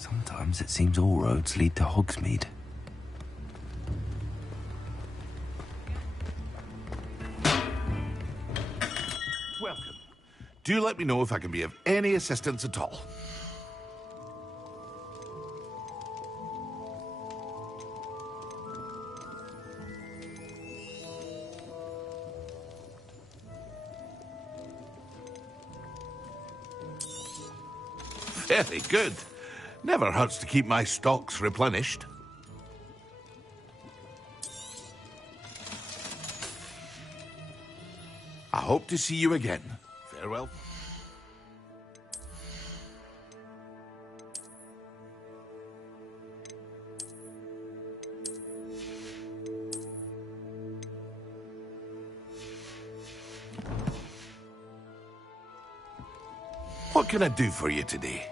Sometimes it seems all roads lead to Hogsmeade. Welcome. Do let me know if I can be of any assistance at all. Very good. Never hurts to keep my stocks replenished. I hope to see you again. Farewell. What can I do for you today?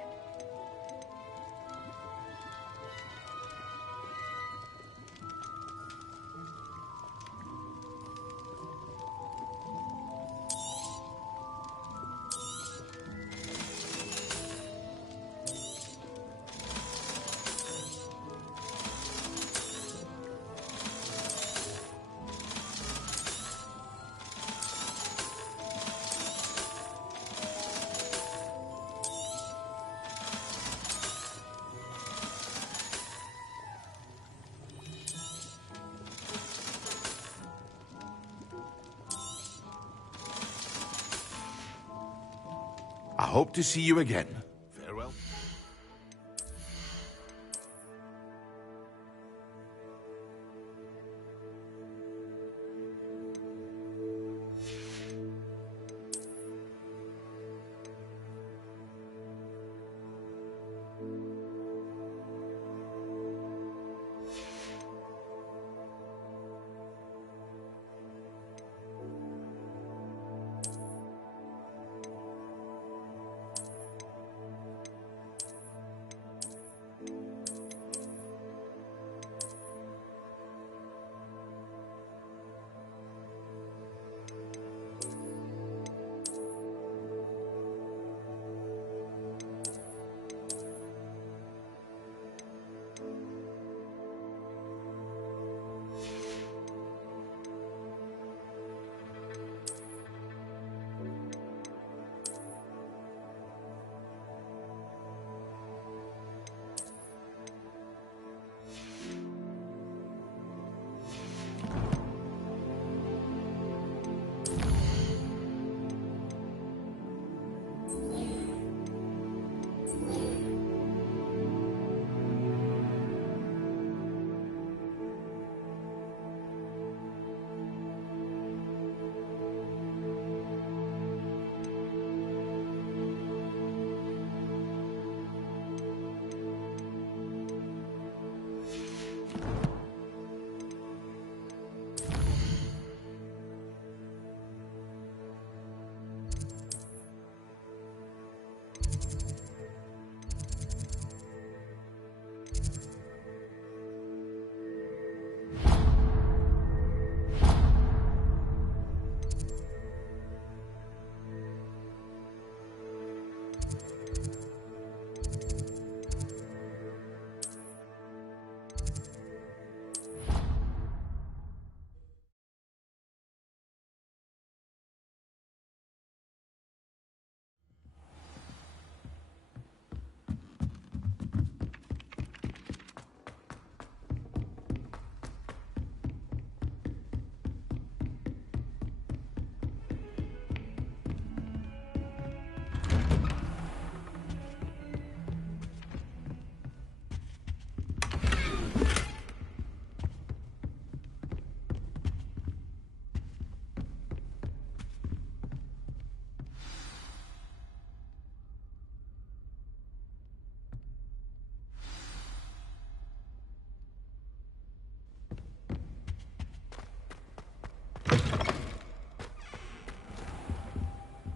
I hope to see you again. Farewell.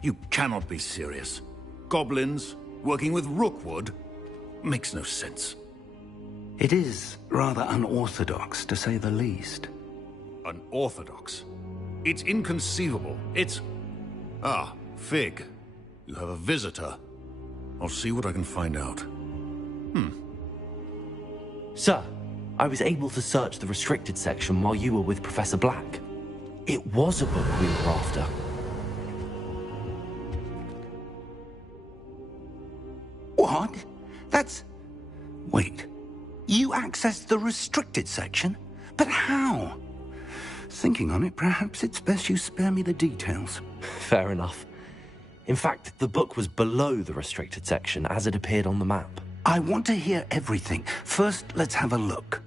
You cannot be serious. Goblins working with Rookwood makes no sense. It is rather unorthodox, to say the least. Unorthodox? It's inconceivable. It's... Ah, Fig. You have a visitor. I'll see what I can find out. Sir, I was able to search the restricted section while you were with Professor Black. It was a book we were after. What? That's... Wait. You accessed the restricted section? But how? Thinking on it, perhaps it's best you spare me the details. Fair enough. In fact, the book was below the restricted section as it appeared on the map. I want to hear everything. First, let's have a look.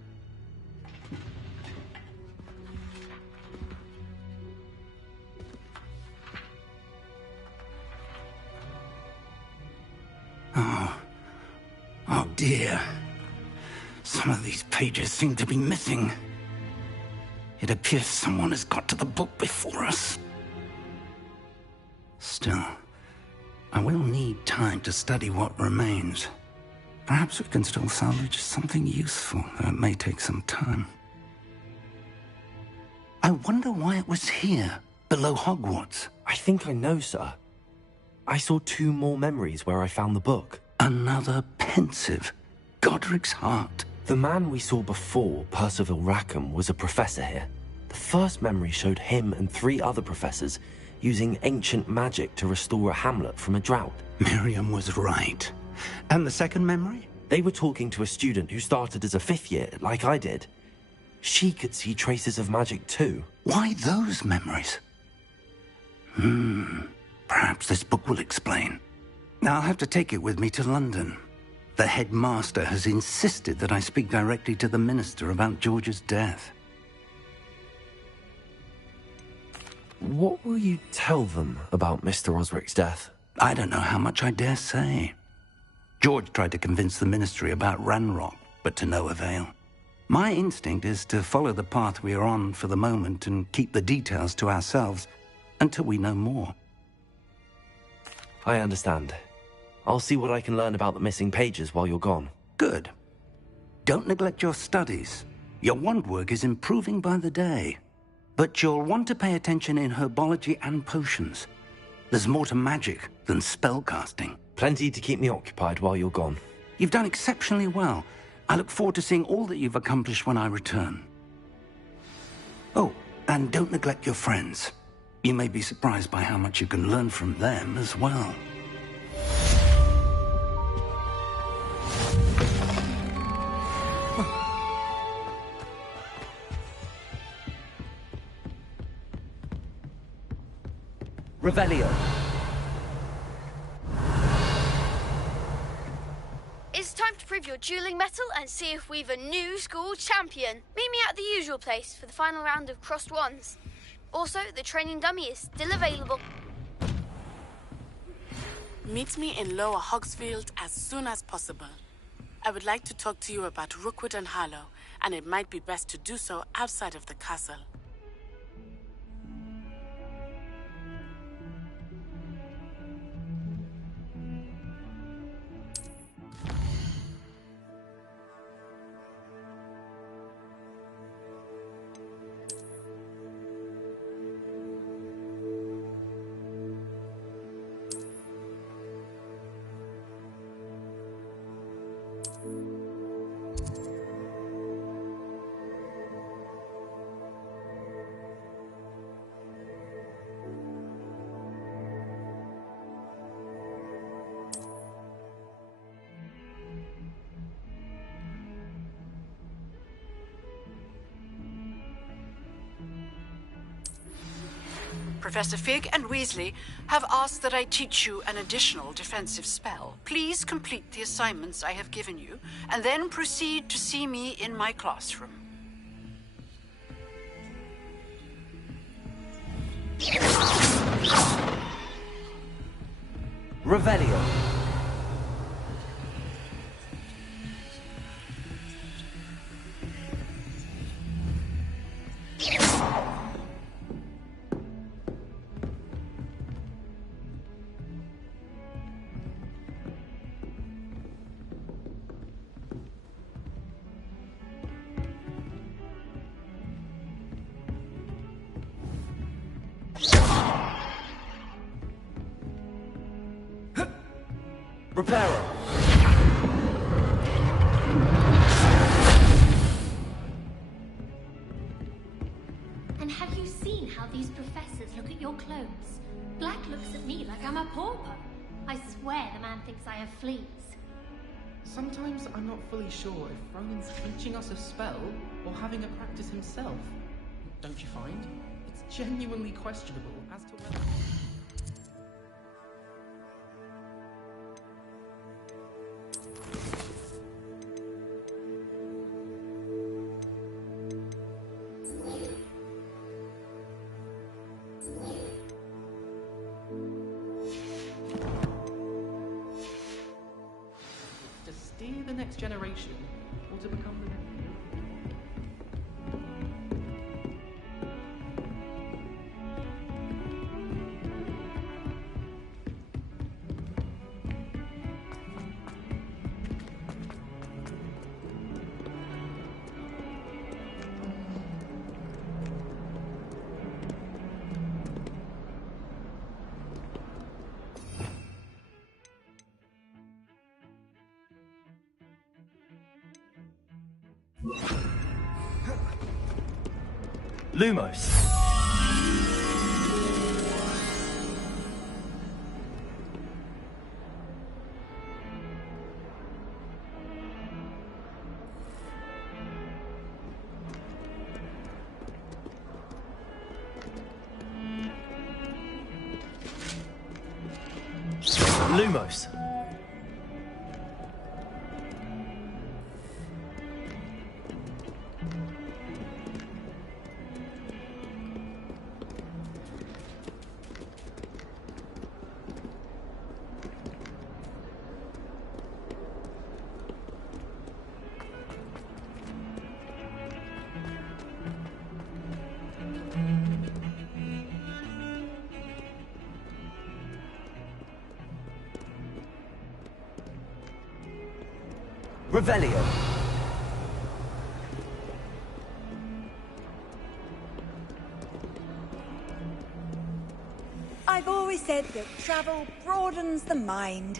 Oh dear. Some of these pages seem to be missing. It appears someone has got to the book before us. Still, I will need time to study what remains. Perhaps we can still salvage something useful, though it may take some time. I wonder why it was here, below Hogwarts. I think I know, sir. I saw 2 more memories where I found the book. Another pensive. Godric's heart. The man we saw before, Percival Rackham, was a professor here. The first memory showed him and 3 other professors using ancient magic to restore a hamlet from a drought. Miriam was right. And the second memory? They were talking to a student who started as a 5th year, like I did. She could see traces of magic too. Why those memories? Perhaps this book will explain. Now I'll have to take it with me to London. The headmaster has insisted that I speak directly to the minister about George's death. What will you tell them about Mr. Osric's death? I don't know how much I dare say. George tried to convince the ministry about Ranrock, but to no avail. My instinct is to follow the path we are on for the moment and keep the details to ourselves until we know more. I understand. I'll see what I can learn about the missing pages while you're gone. Good. Don't neglect your studies. Your wand work is improving by the day. But you'll want to pay attention in herbology and potions. There's more to magic than spellcasting. Plenty to keep me occupied while you're gone. You've done exceptionally well. I look forward to seeing all that you've accomplished when I return. Oh, and don't neglect your friends. You may be surprised by how much you can learn from them as well. Revelio. It's time to prove your dueling mettle and see if we've a new school champion. Meet me at the usual place for the final round of crossed wands. Also, the training dummy is still available. Meet me in Lower Hogsfield as soon as possible. I would like to talk to you about Rookwood and Harlow, and it might be best to do so outside of the castle. Professor Fig and Weasley have asked that I teach you an additional defensive spell. Please complete the assignments I have given you, and then proceed to see me in my classroom. Revelio. Reparo! And have you seen how these professors look at your clothes? Black looks at me like I'm a pauper. I swear the man thinks I have fleas. Sometimes I'm not fully sure if Rowan's teaching us a spell or having a practice himself. Don't you find? It's genuinely questionable as to whether... to steer the next generation or to become the next... Lumos! Lumos! Revelio. I've always said that travel broadens the mind.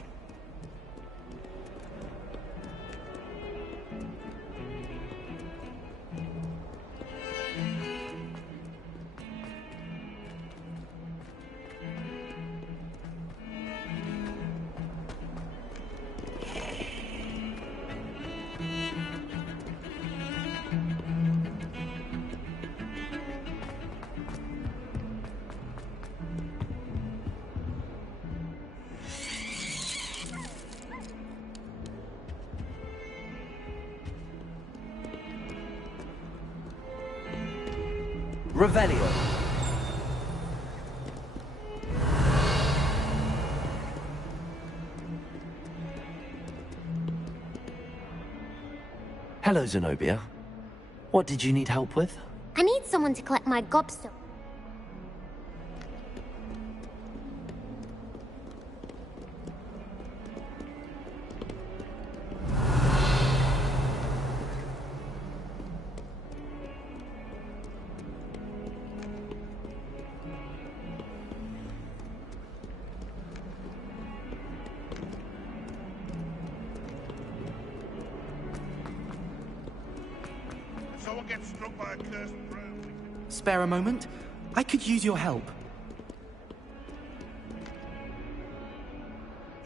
Revelio. Hello, Zenobia. What did you need help with? I need someone to collect my gobstone. Someone gets struck by a cursed broom. Spare a moment? I could use your help.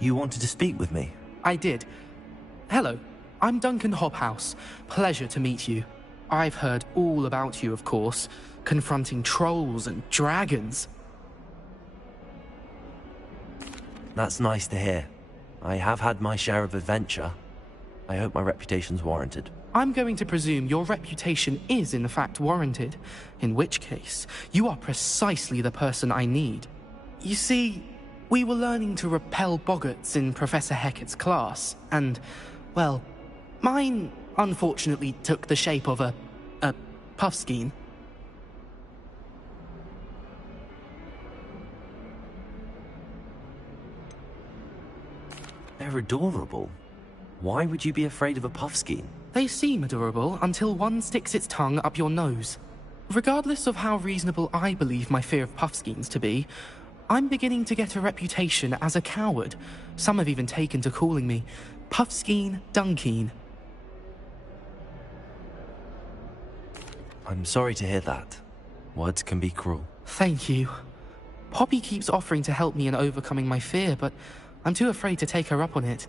You wanted to speak with me? I did. Hello, I'm Duncan Hobhouse. Pleasure to meet you. I've heard all about you, of course, confronting trolls and dragons. That's nice to hear. I have had my share of adventure. I hope my reputation's warranted. I'm going to presume your reputation is in fact warranted, in which case, you are precisely the person I need. You see, we were learning to repel boggarts in Professor Hecat's class, and, well, mine unfortunately took the shape of a puffskein. They're adorable. Why would you be afraid of a puffskein? They seem adorable until one sticks its tongue up your nose. Regardless of how reasonable I believe my fear of puffskeins to be, I'm beginning to get a reputation as a coward. Some have even taken to calling me Puffskein Dunkeen. I'm sorry to hear that. Words can be cruel. Thank you. Poppy keeps offering to help me in overcoming my fear, but I'm too afraid to take her up on it.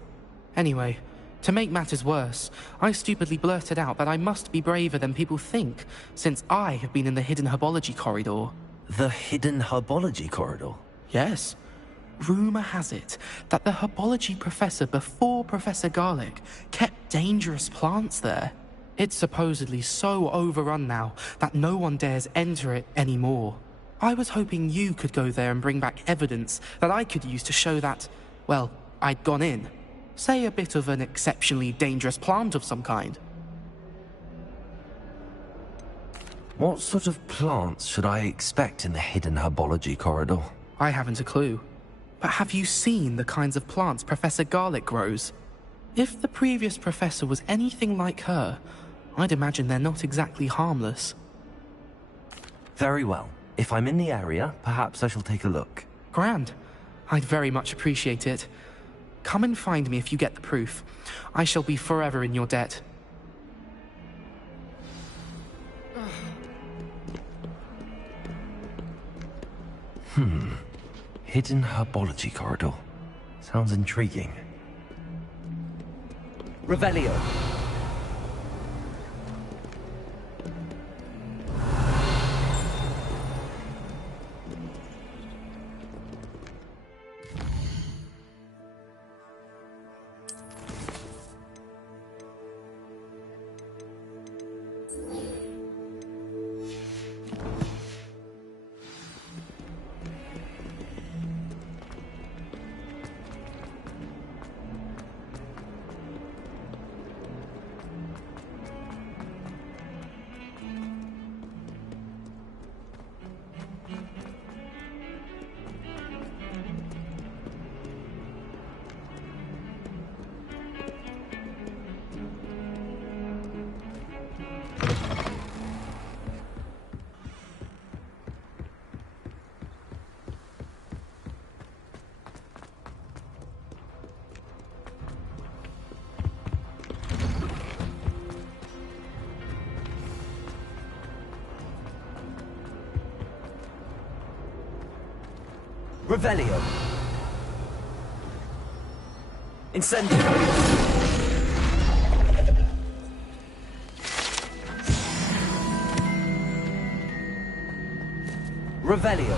Anyway, to make matters worse, I stupidly blurted out that I must be braver than people think, since I have been in the hidden herbology corridor. The hidden herbology corridor? Yes. Rumor has it that the herbology professor before Professor Garlic kept dangerous plants there. It's supposedly so overrun now that no one dares enter it anymore. I was hoping you could go there and bring back evidence that I could use to show that, well, I'd gone in. Say a bit of an exceptionally dangerous plant of some kind. What sort of plants should I expect in the hidden herbology corridor? I haven't a clue. But have you seen the kinds of plants Professor Garlic grows? If the previous professor was anything like her, I'd imagine they're not exactly harmless. Very well. If I'm in the area, perhaps I shall take a look. Grand. I'd very much appreciate it. Come and find me if you get the proof. I shall be forever in your debt. Hidden herbology corridor. Sounds intriguing. Revelio. Revelio. Incendio. Revelio.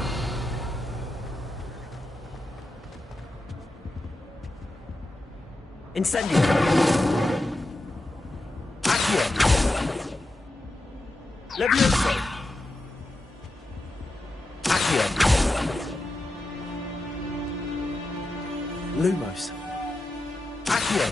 Incendio. Accio. Levioso. Accio. Lumos. Accio.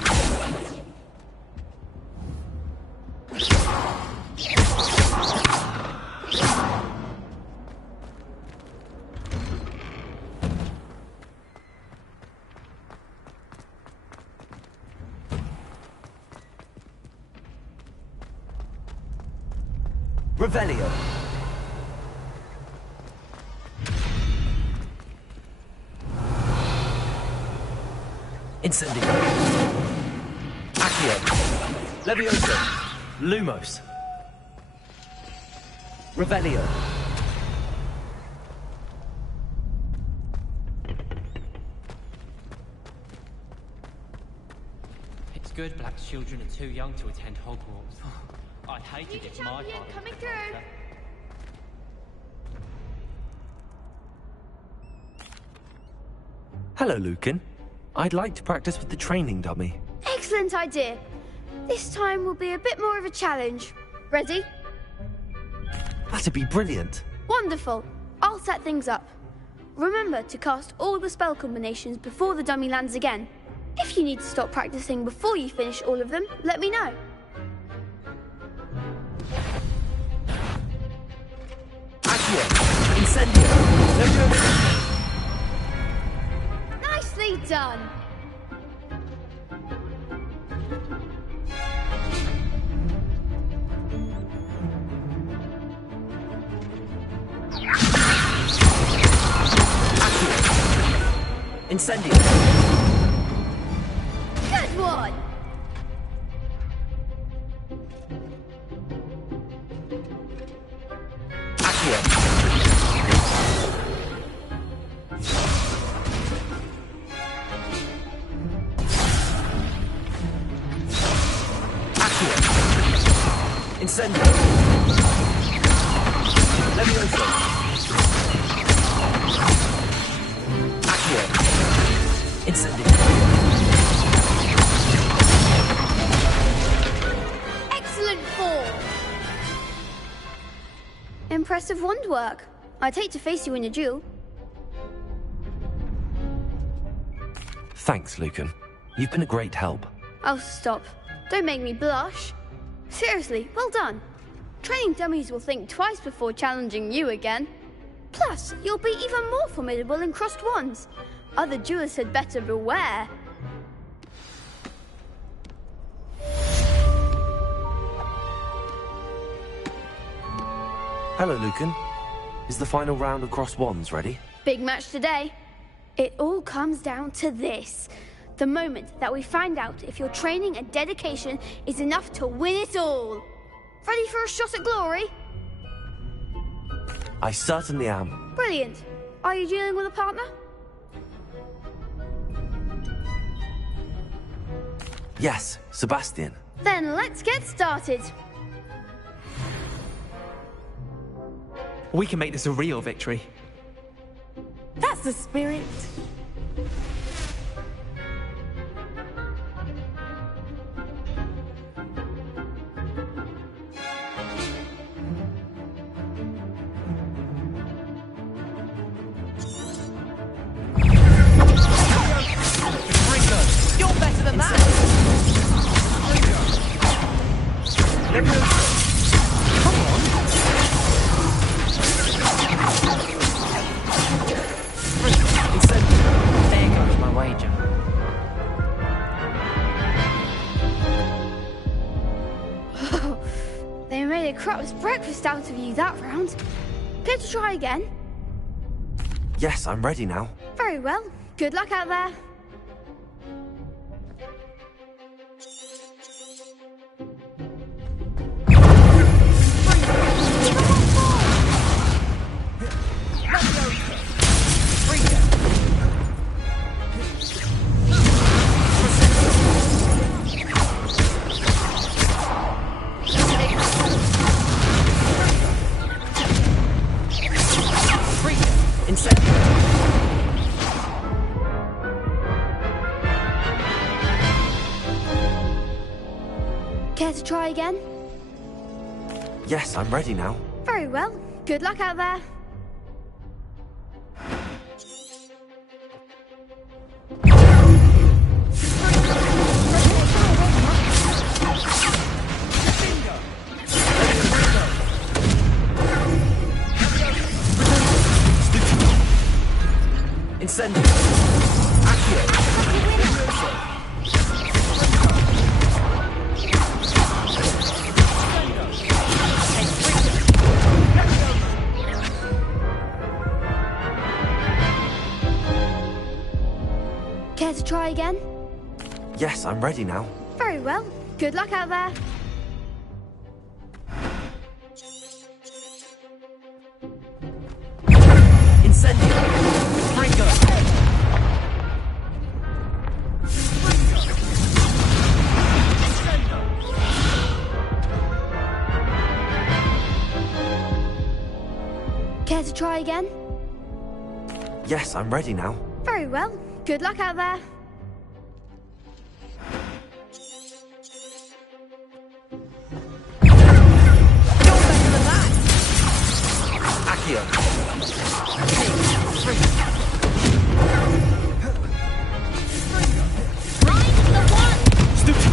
Revelio. Incendio. Accio. Levioso. Lumos. Revelio. It's good black children are too young to attend Hogwarts. I'd hate it if my champion father coming was a through. doctor. Hello, Lucan. I'd like to practice with the training dummy. Excellent idea. This time will be a bit more of a challenge. Ready? That'd be brilliant. Wonderful. I'll set things up. Remember to cast all the spell combinations before the dummy lands again. If you need to stop practicing before you finish all of them, let me know. Accio. Incendio. Levioso. Nicely done. Accio. Incendio! Good one! Accio! Accio! Incendio! Levioso! Accio! Incendio! Excellent form! Impressive wand work. I'd hate to face you in a duel. Thanks, Lucan. You've been a great help. Oh, stop. Don't make me blush. Seriously, well done. Training dummies will think twice before challenging you again. Plus, you'll be even more formidable in crossed wands. Other duelists had better beware. Hello, Lucan. Is the final round of crossed wands ready? Big match today. It all comes down to this. The moment that we find out if your training and dedication is enough to win it all. Ready for a shot at glory? I certainly am. Brilliant. Are you dealing with a partner? Yes, Sebastian. Then let's get started. We can make this a real victory. That's the spirit. You're better than that! Come on! There goes my wager. They made a crap's breakfast out of you that round. Care to try again? Yes, I'm ready now. Very well. Good luck out there. Care to try again? Yes, I'm ready now. Very well. Good luck out there. Incendio! Accio! Care to try again? Yes, I'm ready now. Very well. Good luck out there. Incendio! Care to try again? Yes, I'm ready now. Very well. Good luck out there. Accio! Stupid!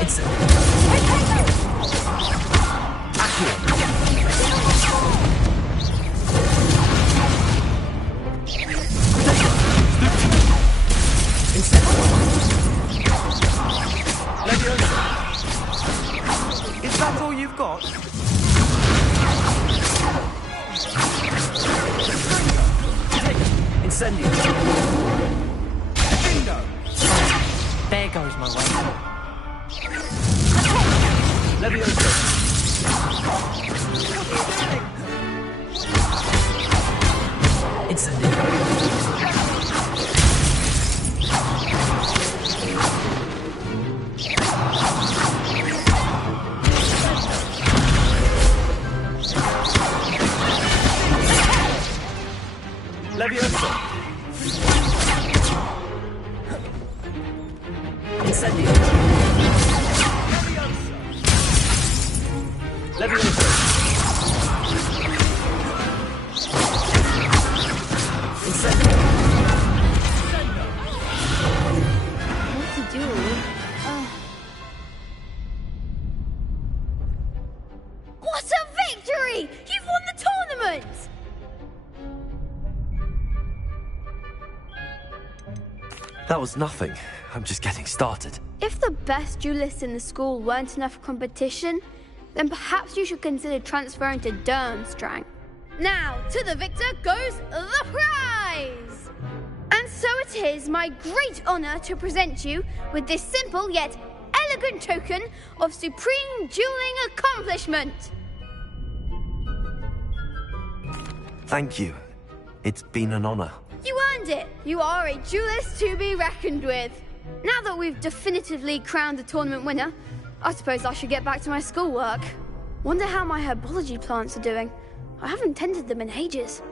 Incendio! Accio! Is that all you've got? Incendio! goes my way. Leviosa! Leviosa! Incendio! Leviosa! Incendio! What to do? What a victory! You've won the tournament! That was nothing. I'm just getting started. If the best duelists in the school weren't enough competition, then perhaps you should consider transferring to Durmstrang. Now, to the victor goes the prize! And so it is my great honor to present you with this simple yet elegant token of supreme dueling accomplishment. Thank you. It's been an honor. You earned it! You are a duelist to be reckoned with. Now that we've definitively crowned the tournament winner, I suppose I should get back to my schoolwork. Wonder how my herbology plants are doing. I haven't tended them in ages.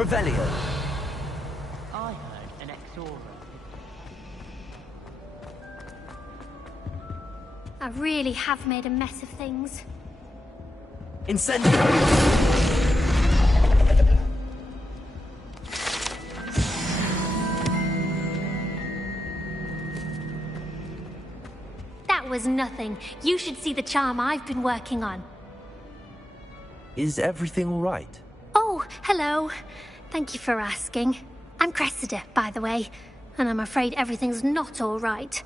Revelio. I heard an Exora. I really have made a mess of things. Incendio. That was nothing. You should see the charm I've been working on. Is everything all right? Oh, hello. Thank you for asking. I'm Cressida, by the way, and I'm afraid everything's not all right.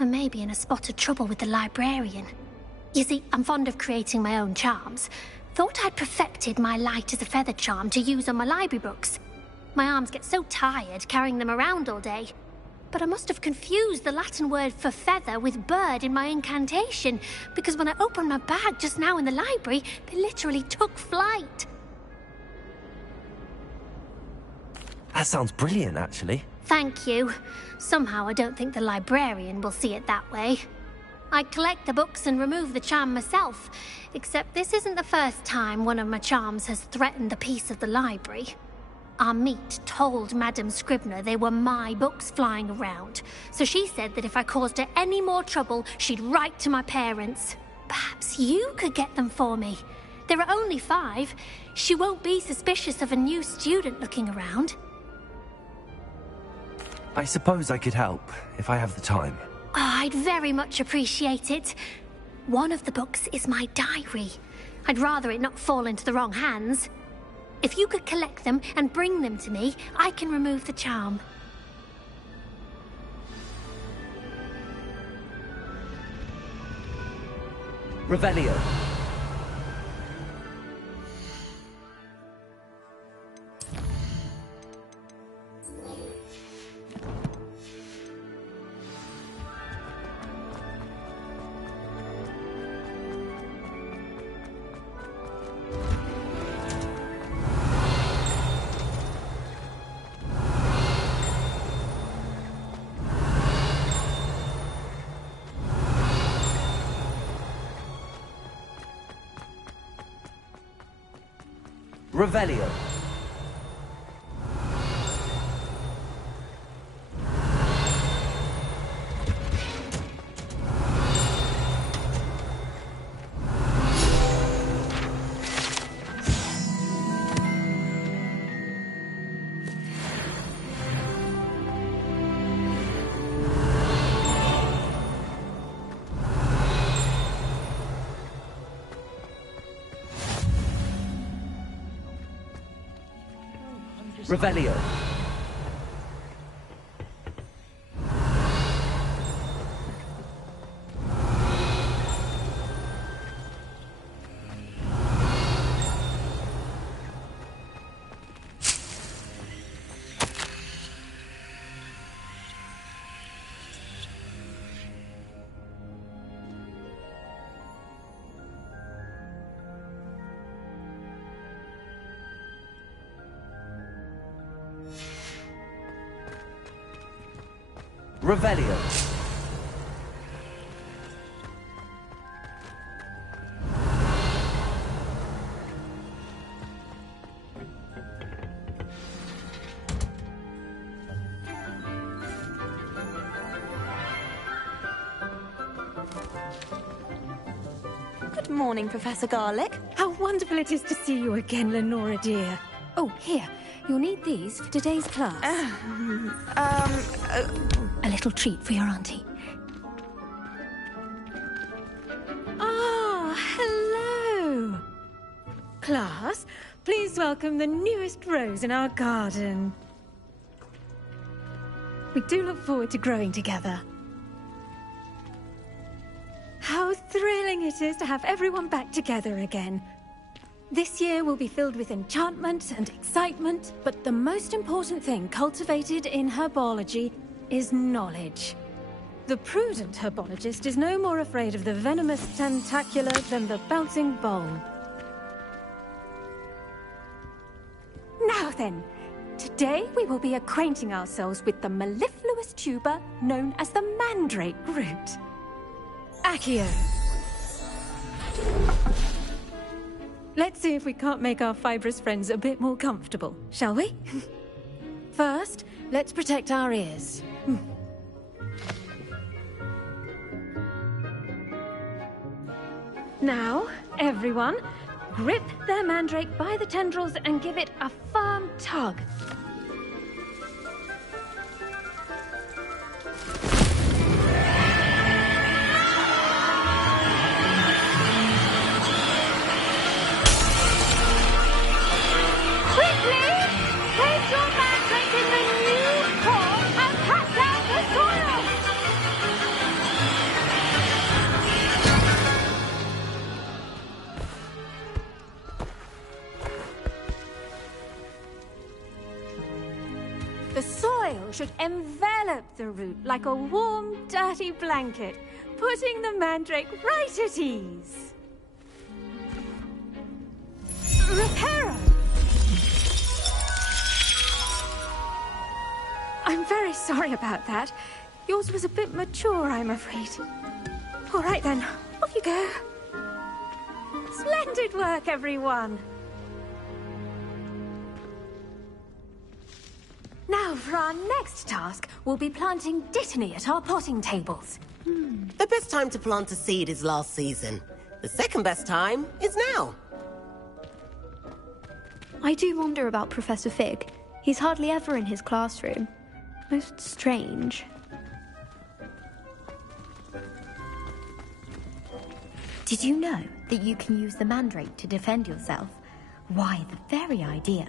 I may be in a spot of trouble with the librarian. You see, I'm fond of creating my own charms. Thought I'd perfected my light as a feather charm to use on my library books. My arms get so tired carrying them around all day. But I must have confused the Latin word for feather with bird in my incantation, because when I opened my bag just now in the library, they literally took flight. That sounds brilliant, actually. Thank you. Somehow I don't think the librarian will see it that way. I collect the books and remove the charm myself, except this isn't the first time one of my charms has threatened the peace of the library. Our meet told Madame Scribner they were my books flying around, so she said that if I caused her any more trouble, she'd write to my parents. Perhaps you could get them for me. There are only 5. She won't be suspicious of a new student looking around. I suppose I could help, if I have the time. Oh, I'd very much appreciate it. One of the books is my diary. I'd rather it not fall into the wrong hands. If you could collect them and bring them to me, I can remove the charm. Revelio. Revelio. Revelio. Revelio. Good morning, Professor Garlick. How wonderful it is to see you again, Lenora dear. Oh, here. You'll need these for today's class. A little treat for your auntie. Ah, hello. Class, please welcome the newest rose in our garden. We do look forward to growing together. How thrilling it is to have everyone back together again. This year will be filled with enchantment and excitement, but the most important thing cultivated in herbology is knowledge. The prudent herbologist is no more afraid of the venomous tentacular than the bouncing bulb. Now then, today we will be acquainting ourselves with the mellifluous tuber known as the mandrake root. Accio. Let's see if we can't make our fibrous friends a bit more comfortable, shall we? First, let's protect our ears. Now, everyone, grip their mandrake by the tendrils and give it a firm tug. The soil should envelop the root like a warm, dirty blanket, putting the mandrake right at ease. Reparo! I'm very sorry about that. Yours was a bit mature, I'm afraid. All right then, off you go. Splendid work, everyone. Now, for our next task, we'll be planting Dittany at our potting tables. The best time to plant a seed is last season. The second best time is now. I do wonder about Professor Fig. He's hardly ever in his classroom. Most strange. Did you know that you can use the mandrake to defend yourself? Why, the very idea.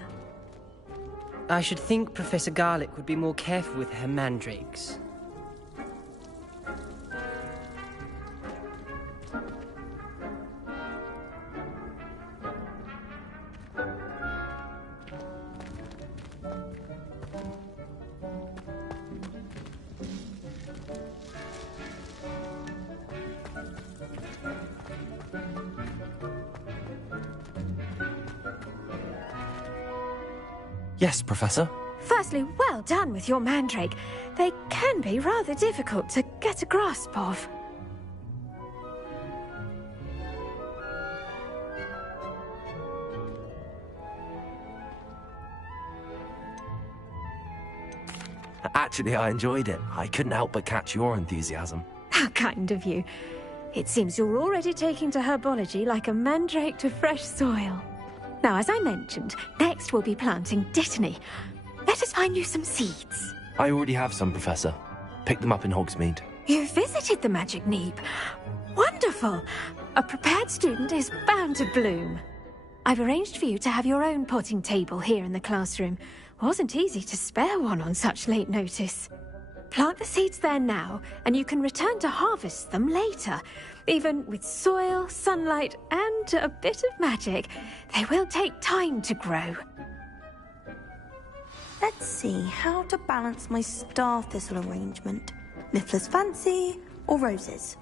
I should think Professor Garlick would be more careful with her mandrakes. Yes, Professor. Firstly, well done with your mandrake. They can be rather difficult to get a grasp of. Actually, I enjoyed it. I couldn't help but catch your enthusiasm. How kind of you. It seems you're already taking to herbology like a mandrake to fresh soil. Now, as I mentioned, next we'll be planting Dittany. Let us find you some seeds. I already have some, Professor. Picked them up in Hogsmeade. You visited the Magic Neep. Wonderful! A prepared student is bound to bloom. I've arranged for you to have your own potting table here in the classroom. Wasn't easy to spare one on such late notice. Plant the seeds there now, and you can return to harvest them later. Even with soil, sunlight, and a bit of magic, they will take time to grow. Let's see how to balance my star thistle arrangement. Niffler's fancy or roses?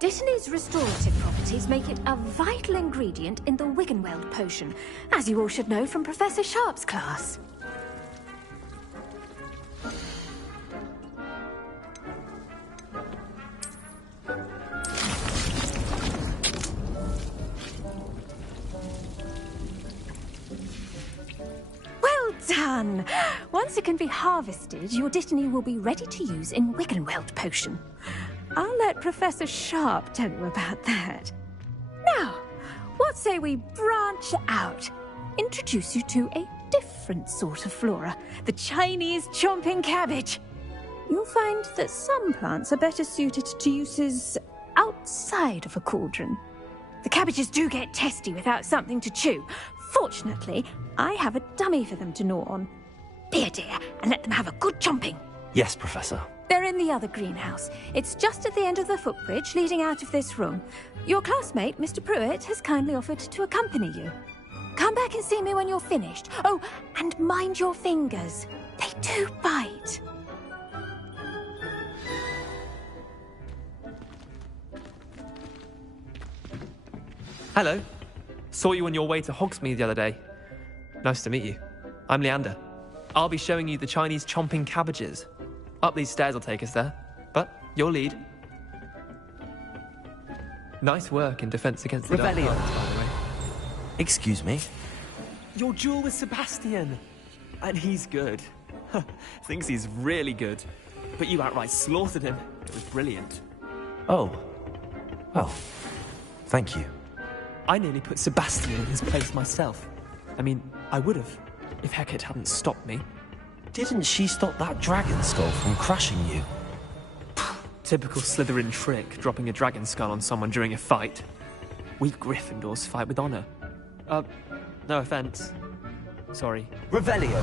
Dittany's restorative properties make it a vital ingredient in the Wiggenweld potion, as you all should know from Professor Sharp's class. Well done! Once it can be harvested, your Dittany will be ready to use in Wiggenweld potion. I'll let Professor Sharp tell you about that. Now, what say we branch out? Introduce you to a different sort of flora, the Chinese chomping cabbage. You'll find that some plants are better suited to uses outside of a cauldron. The cabbages do get testy without something to chew. Fortunately, I have a dummy for them to gnaw on. Be a dear and let them have a good chomping. Yes, Professor. They're in the other greenhouse. It's just at the end of the footbridge leading out of this room. Your classmate, Mr. Pruitt, has kindly offered to accompany you. Come back and see me when you're finished. Oh, and mind your fingers. They do bite. Hello. Saw you on your way to Hogsmeade the other day. Nice to meet you. I'm Leander. I'll be showing you the Chinese chomping cabbages. Up these stairs will take us there, but you'll lead. Nice work in defense against the Rebellion. Dark Arts, by the way. Excuse me? Your duel with Sebastian. And he's good. Thinks he's really good. But you outright slaughtered him. It was brilliant. Oh. Well, thank you. I nearly put Sebastian in his place myself. I mean, I would have, if Hecate hadn't stopped me. Didn't she stop that dragon skull from crushing you? Typical Slytherin trick, dropping a dragon skull on someone during a fight. We Gryffindors fight with honor. No offense. Sorry. Revelio!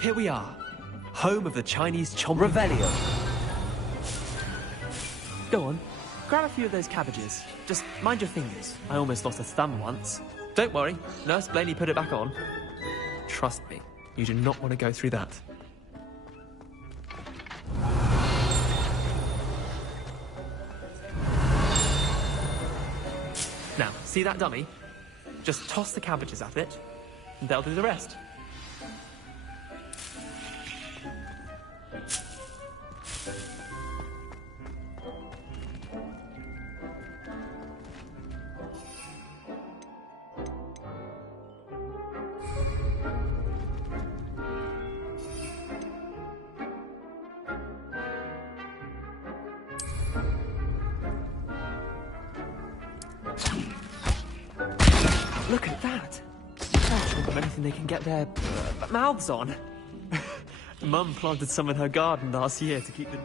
Here we are, home of the Chinese chomping. Revelio. Go on, grab a few of those cabbages. Just mind your fingers. I almost lost a thumb once. Don't worry, Nurse Blaney put it back on. Trust me, you do not want to go through that. Now, see that dummy? Just toss the cabbages at it, and they'll do the rest. Look at that! Anything they can get their mouths on. Mum planted some in her garden last year to keep the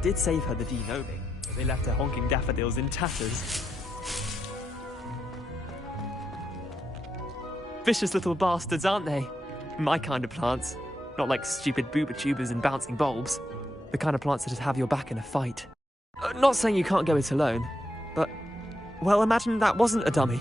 Did save her the de-gnoming, but they left her honking daffodils in tatters. Vicious little bastards, aren't they? My kind of plants. Not like stupid booba tubers and bouncing bulbs. The kind of plants that just have your back in a fight. Not saying you can't go it alone, but, well, imagine that wasn't a dummy.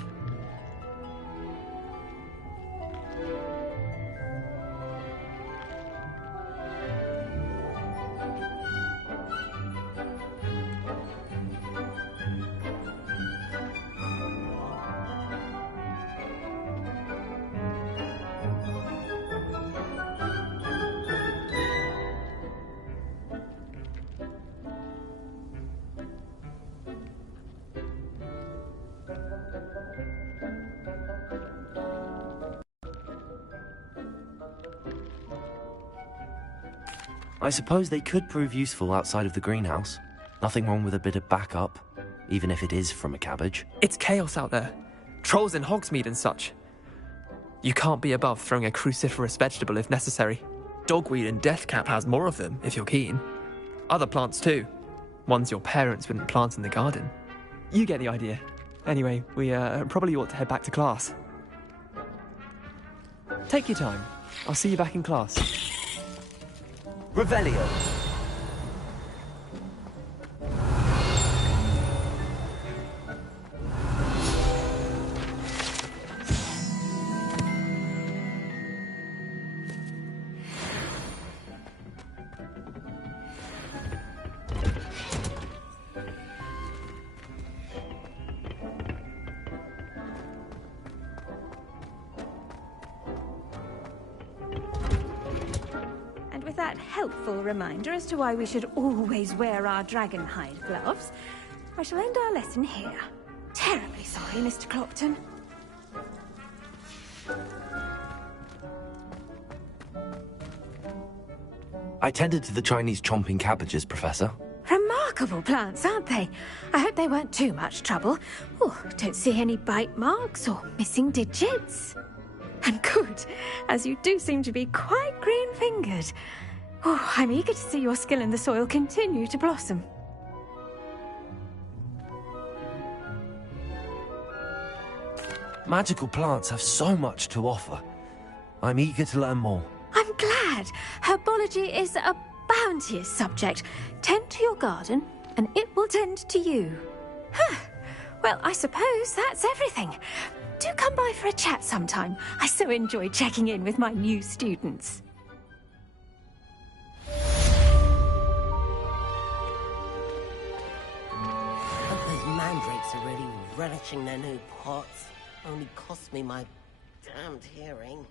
I suppose they could prove useful outside of the greenhouse. Nothing wrong with a bit of backup, even if it is from a cabbage. It's chaos out there. Trolls in Hogsmeade and such. You can't be above throwing a cruciferous vegetable if necessary. Dogweed and deathcap has more of them, if you're keen. Other plants too. Ones your parents wouldn't plant in the garden. You get the idea. Anyway, we probably ought to head back to class. Take your time. I'll see you back in class. Revelio. That helpful reminder as to why we should always wear our dragon hide gloves, I shall end our lesson here. Terribly sorry, Mr. Clopton. I tended to the Chinese chomping cabbages, Professor. Remarkable plants, aren't they? I hope they weren't too much trouble. Oh, don't see any bite marks or missing digits. And good, as you do seem to be quite green-fingered. Oh, I'm eager to see your skill in the soil continue to blossom. Magical plants have so much to offer. I'm eager to learn more. I'm glad. Herbology is a bounteous subject. Tend to your garden, and it will tend to you. Huh. Well, I suppose that's everything. Do come by for a chat sometime. I so enjoy checking in with my new students. But those mandrakes are really relishing their new pots. Only cost me my damned hearing.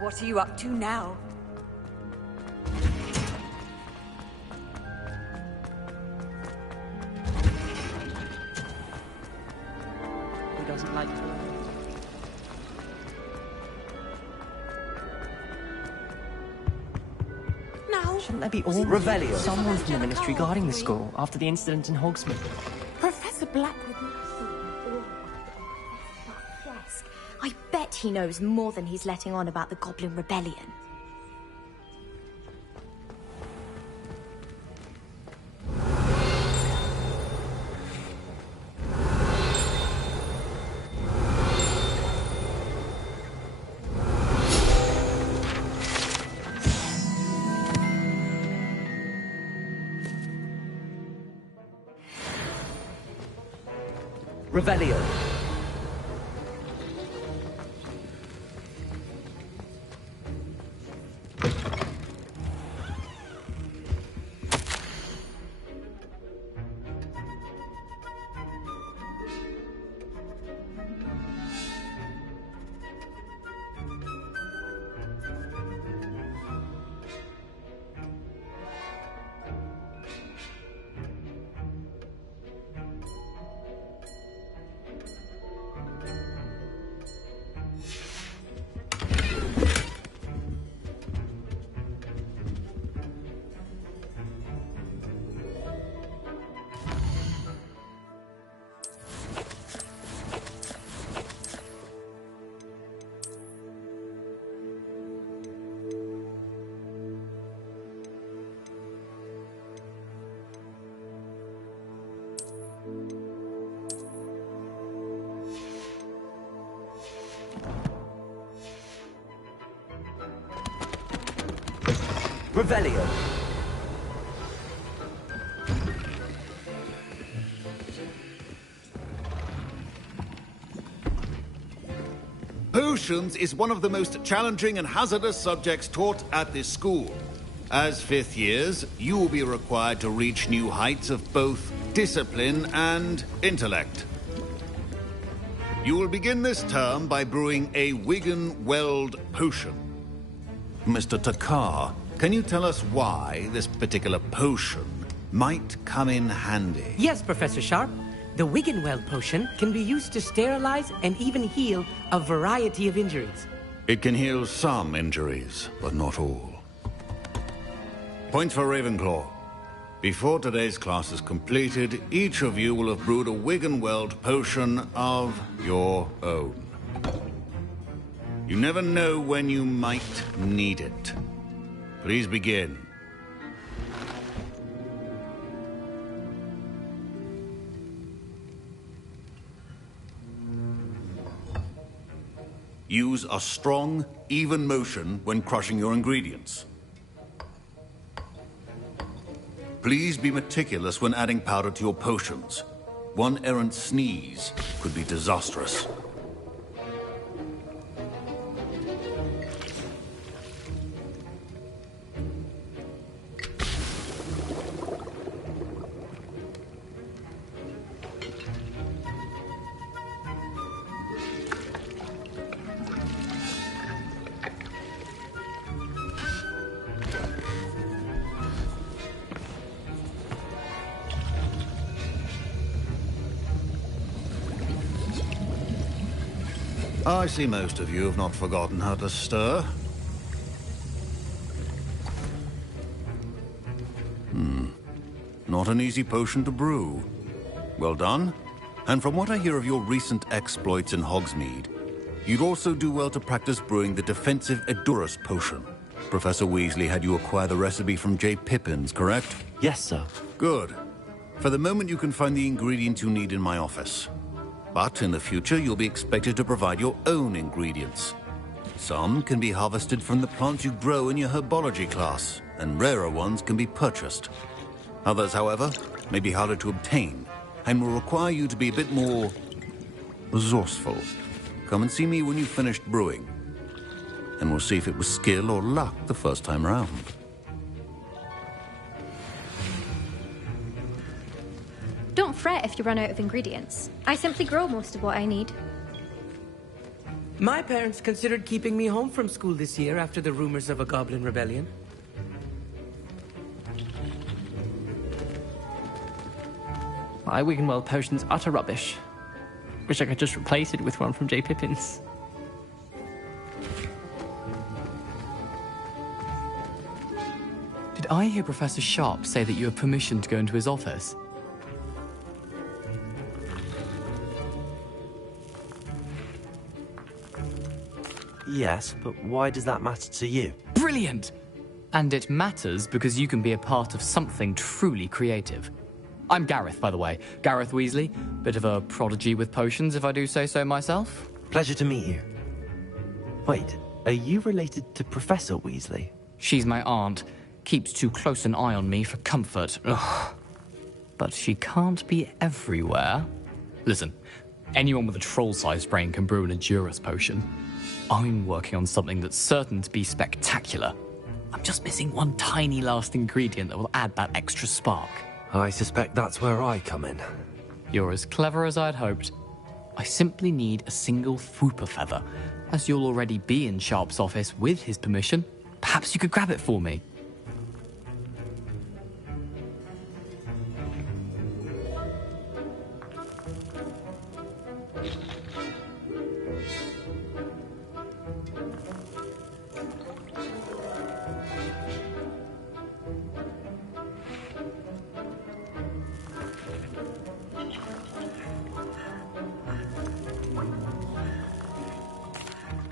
what are you up to now? Who doesn't like to learn? Now, Shouldn't there be all Revelio. someone from the ministry guarding the school after the incident in Hogsmeade? Professor Blackwood. Desk. I bet he knows more than he's letting on about the Goblin Rebellion. Revelio. Revelio. Potions is one of the most challenging and hazardous subjects taught at this school. As fifth years, you will be required to reach new heights of both discipline and intellect. You will begin this term by brewing a Wigan-Weld potion. Mr. Takar, can you tell us why this particular potion might come in handy? Yes, Professor Sharp. The Wigan-Weld potion can be used to sterilize and even heal a variety of injuries. It can heal some injuries, but not all. Points for Ravenclaw. Before today's class is completed, each of you will have brewed a Wigan-Weld potion of your own. You never know when you might need it. Please begin. Use a strong, even motion when crushing your ingredients. Please be meticulous when adding powder to your potions. One errant sneeze could be disastrous. I see most of you have not forgotten how to stir. Not an easy potion to brew. Well done. And from what I hear of your recent exploits in Hogsmeade, you'd also do well to practice brewing the defensive Edurus potion. Professor Weasley had you acquire the recipe from J. Pippins, correct? Yes, sir. Good. For the moment, you can find the ingredients you need in my office. But in the future, you'll be expected to provide your own ingredients. Some can be harvested from the plants you grow in your herbology class, and rarer ones can be purchased. Others, however, may be harder to obtain, and will require you to be a bit more resourceful. Come and see me when you've finished brewing, and we'll see if it was skill or luck the first time round. Don't fret if you run out of ingredients. I simply grow most of what I need. My parents considered keeping me home from school this year after the rumors of a goblin rebellion. My Wiggenweld potion's utter rubbish. Wish I could just replace it with one from J. Pippin's. Did I hear Professor Sharp say that you have permission to go into his office? Yes, but why does that matter to you? Brilliant! And it matters because you can be a part of something truly creative. I'm Gareth, by the way. Gareth Weasley. Bit of a prodigy with potions, if I do say so myself. Pleasure to meet you. Wait, are you related to Professor Weasley? She's my aunt. Keeps too close an eye on me for comfort. Ugh. But she can't be everywhere. Listen, anyone with a troll-sized brain can brew an Endurus potion. I'm working on something that's certain to be spectacular. I'm just missing one tiny last ingredient that will add that extra spark. I suspect that's where I come in. You're as clever as I'd hoped. I simply need a single Fwooper feather. As you'll already be in Sharp's office with his permission, perhaps you could grab it for me.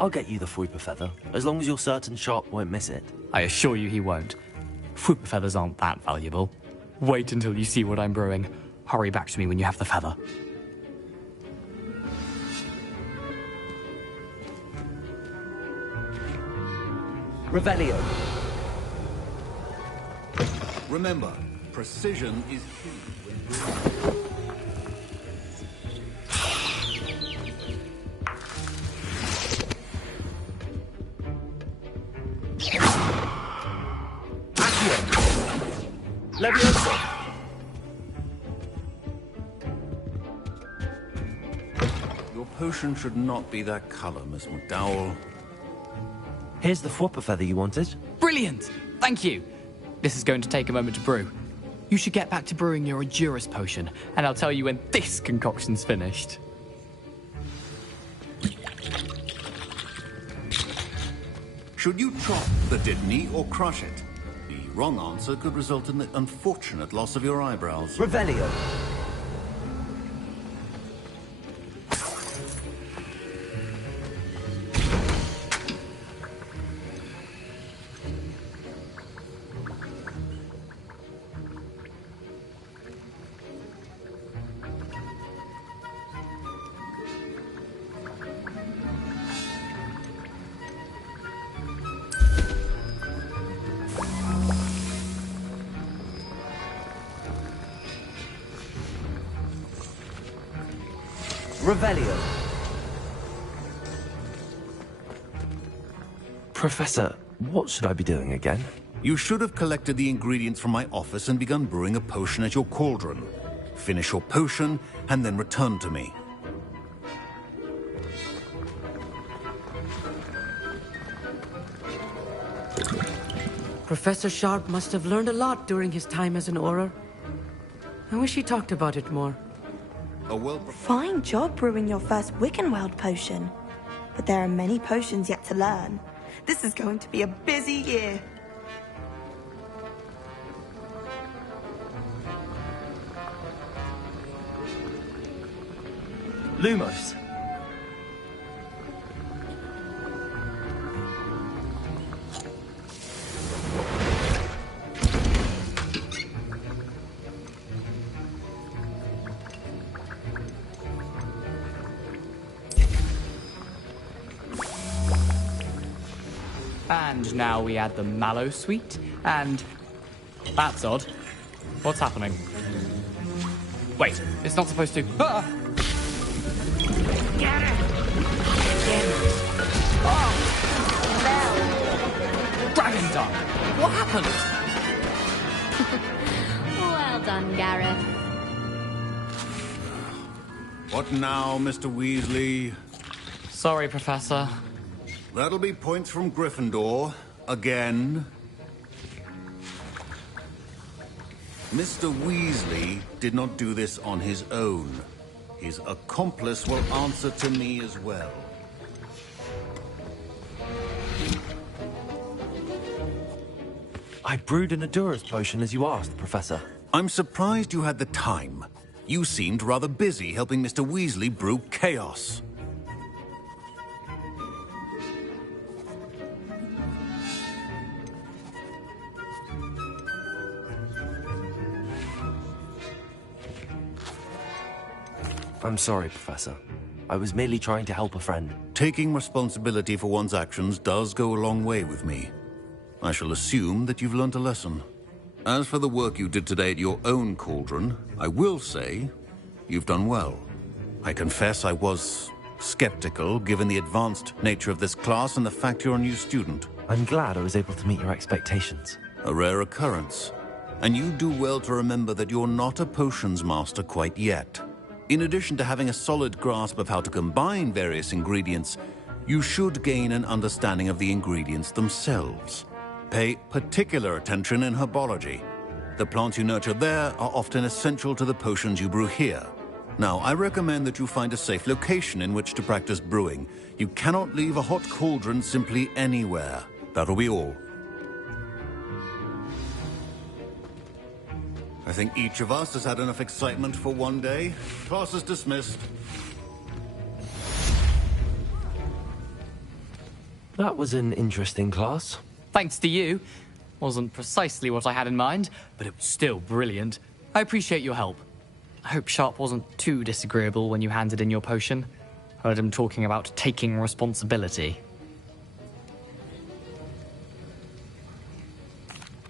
I'll get you the Fwooper feather, as long as you're certain Sharp won't miss it. I assure you he won't. Fwooper feathers aren't that valuable. Wait until you see what I'm brewing. Hurry back to me when you have the feather. Revelio. Remember, precision is key when brewing. Leviosa! Your potion should not be that color, Miss McDowell. Here's the Fwooper feather you wanted. Brilliant! Thank you! This is going to take a moment to brew. You should get back to brewing your Endurus potion, and I'll tell you when this concoction's finished. Should you chop the Didney or crush it? The wrong answer could result in the unfortunate loss of your eyebrows. Revelio. Revelio. Professor, what should I be doing again? You should have collected the ingredients from my office and begun brewing a potion at your cauldron. Finish your potion, and then return to me. Professor Sharp must have learned a lot during his time as an Auror. I wish he talked about it more. Fine job brewing your first Wiggenweld potion. But there are many potions yet to learn. This is going to be a busy year. Lumos. And now we add the mallow sweet, and... That's odd. What's happening? Wait, it's not supposed to... Ah! Get it! Oh! Dragon Dung! What happened? Well done, Gareth. What now, Mr. Weasley? Sorry, Professor. That'll be points from Gryffindor. Again. Mr. Weasley did not do this on his own. His accomplice will answer to me as well. I brewed an Adura's potion as you asked, Professor. I'm surprised you had the time. You seemed rather busy helping Mr. Weasley brew chaos. I'm sorry, Professor. I was merely trying to help a friend. Taking responsibility for one's actions does go a long way with me. I shall assume that you've learnt a lesson. As for the work you did today at your own cauldron, I will say you've done well. I confess I was skeptical, given the advanced nature of this class and the fact you're a new student. I'm glad I was able to meet your expectations. A rare occurrence. And you do well to remember that you're not a potions master quite yet. In addition to having a solid grasp of how to combine various ingredients, you should gain an understanding of the ingredients themselves. Pay particular attention in herbology. The plants you nurture there are often essential to the potions you brew here. Now, I recommend that you find a safe location in which to practice brewing. You cannot leave a hot cauldron simply anywhere. That'll be all. I think each of us has had enough excitement for one day. Class is dismissed. That was an interesting class. Thanks to you. Wasn't precisely what I had in mind, but it was still brilliant. I appreciate your help. I hope Sharp wasn't too disagreeable when you handed in your potion. Heard him talking about taking responsibility.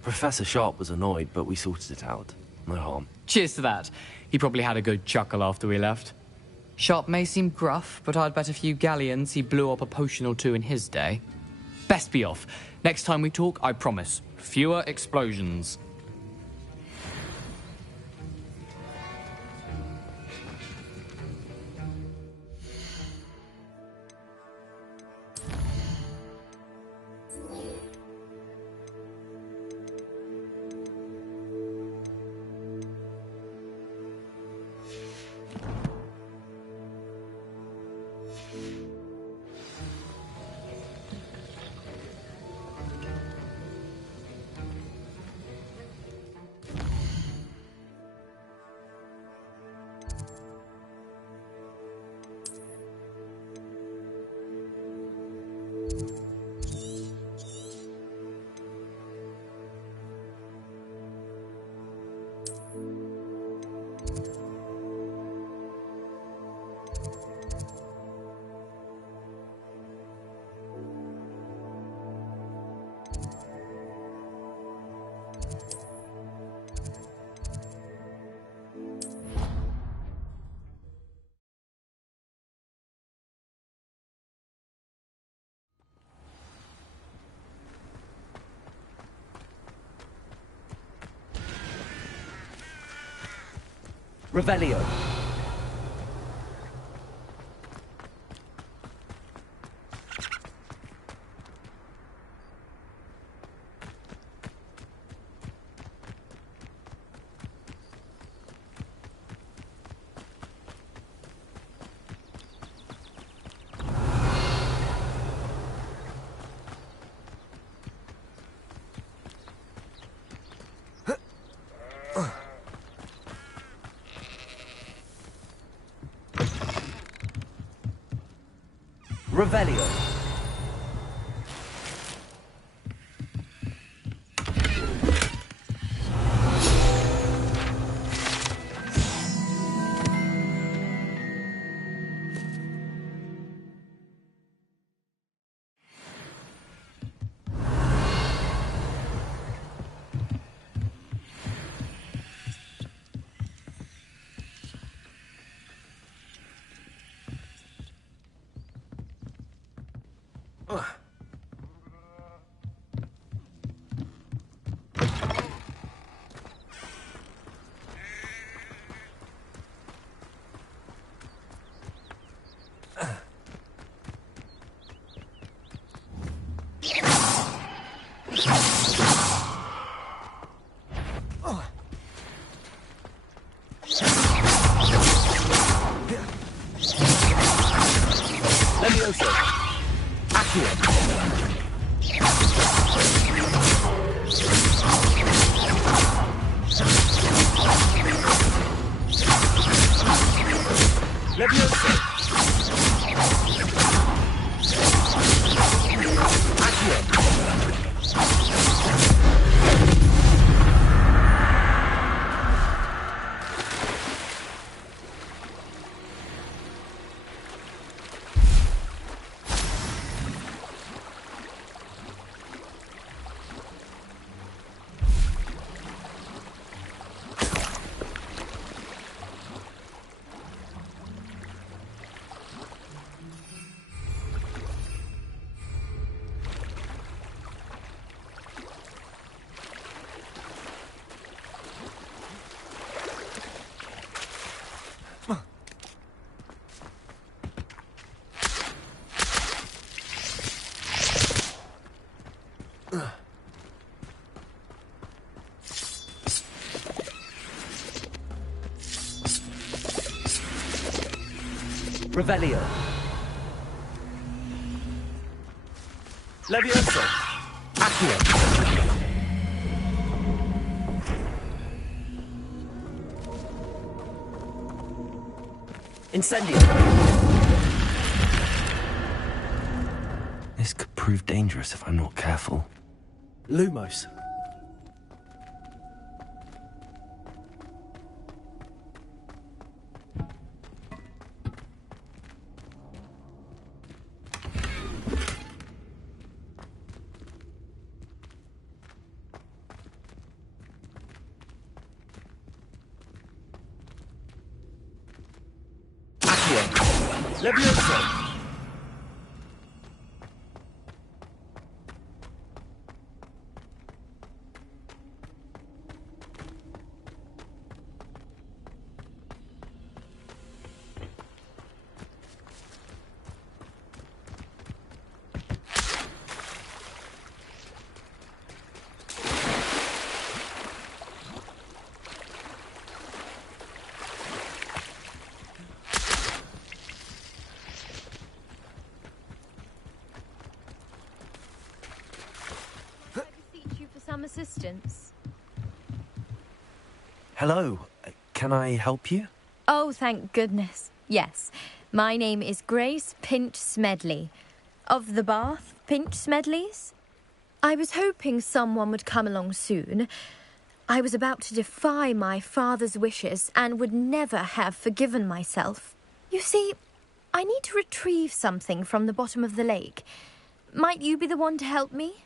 Professor Sharp was annoyed, but we sorted it out. No harm. Cheers to that. He probably had a good chuckle after we left. Sharp may seem gruff, but I'd bet a few galleons he blew up a potion or two in his day. Best be off. Next time we talk, I promise, fewer explosions. Revelio. Revelio. Revelio. Levioso. Accio. Incendio. This could prove dangerous if I'm not careful. Lumos. Levioso. Some assistance. Hello. Can I help you? Oh, thank goodness. Yes. My name is Grace Pinch Smedley. Of the Bath Pinch Smedleys? I was hoping someone would come along soon. I was about to defy my father's wishes and would never have forgiven myself. You see, I need to retrieve something from the bottom of the lake. Might you be the one to help me?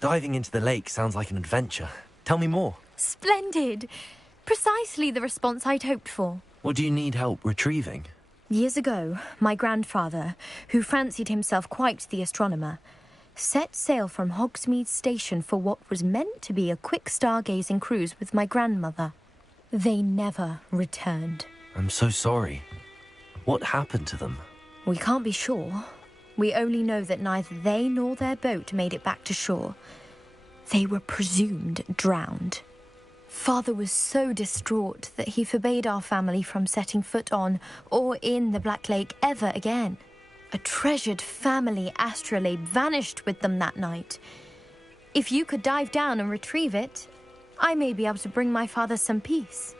Diving into the lake sounds like an adventure. Tell me more. Splendid! Precisely the response I'd hoped for. What do you need help retrieving? Years ago, my grandfather, who fancied himself quite the astronomer, set sail from Hogsmeade Station for what was meant to be a quick stargazing cruise with my grandmother. They never returned. I'm so sorry. What happened to them? We can't be sure. We only know that neither they nor their boat made it back to shore. They were presumed drowned. Father was so distraught that he forbade our family from setting foot on or in the Black Lake ever again. A treasured family astrolabe vanished with them that night. If you could dive down and retrieve it, I may be able to bring my father some peace.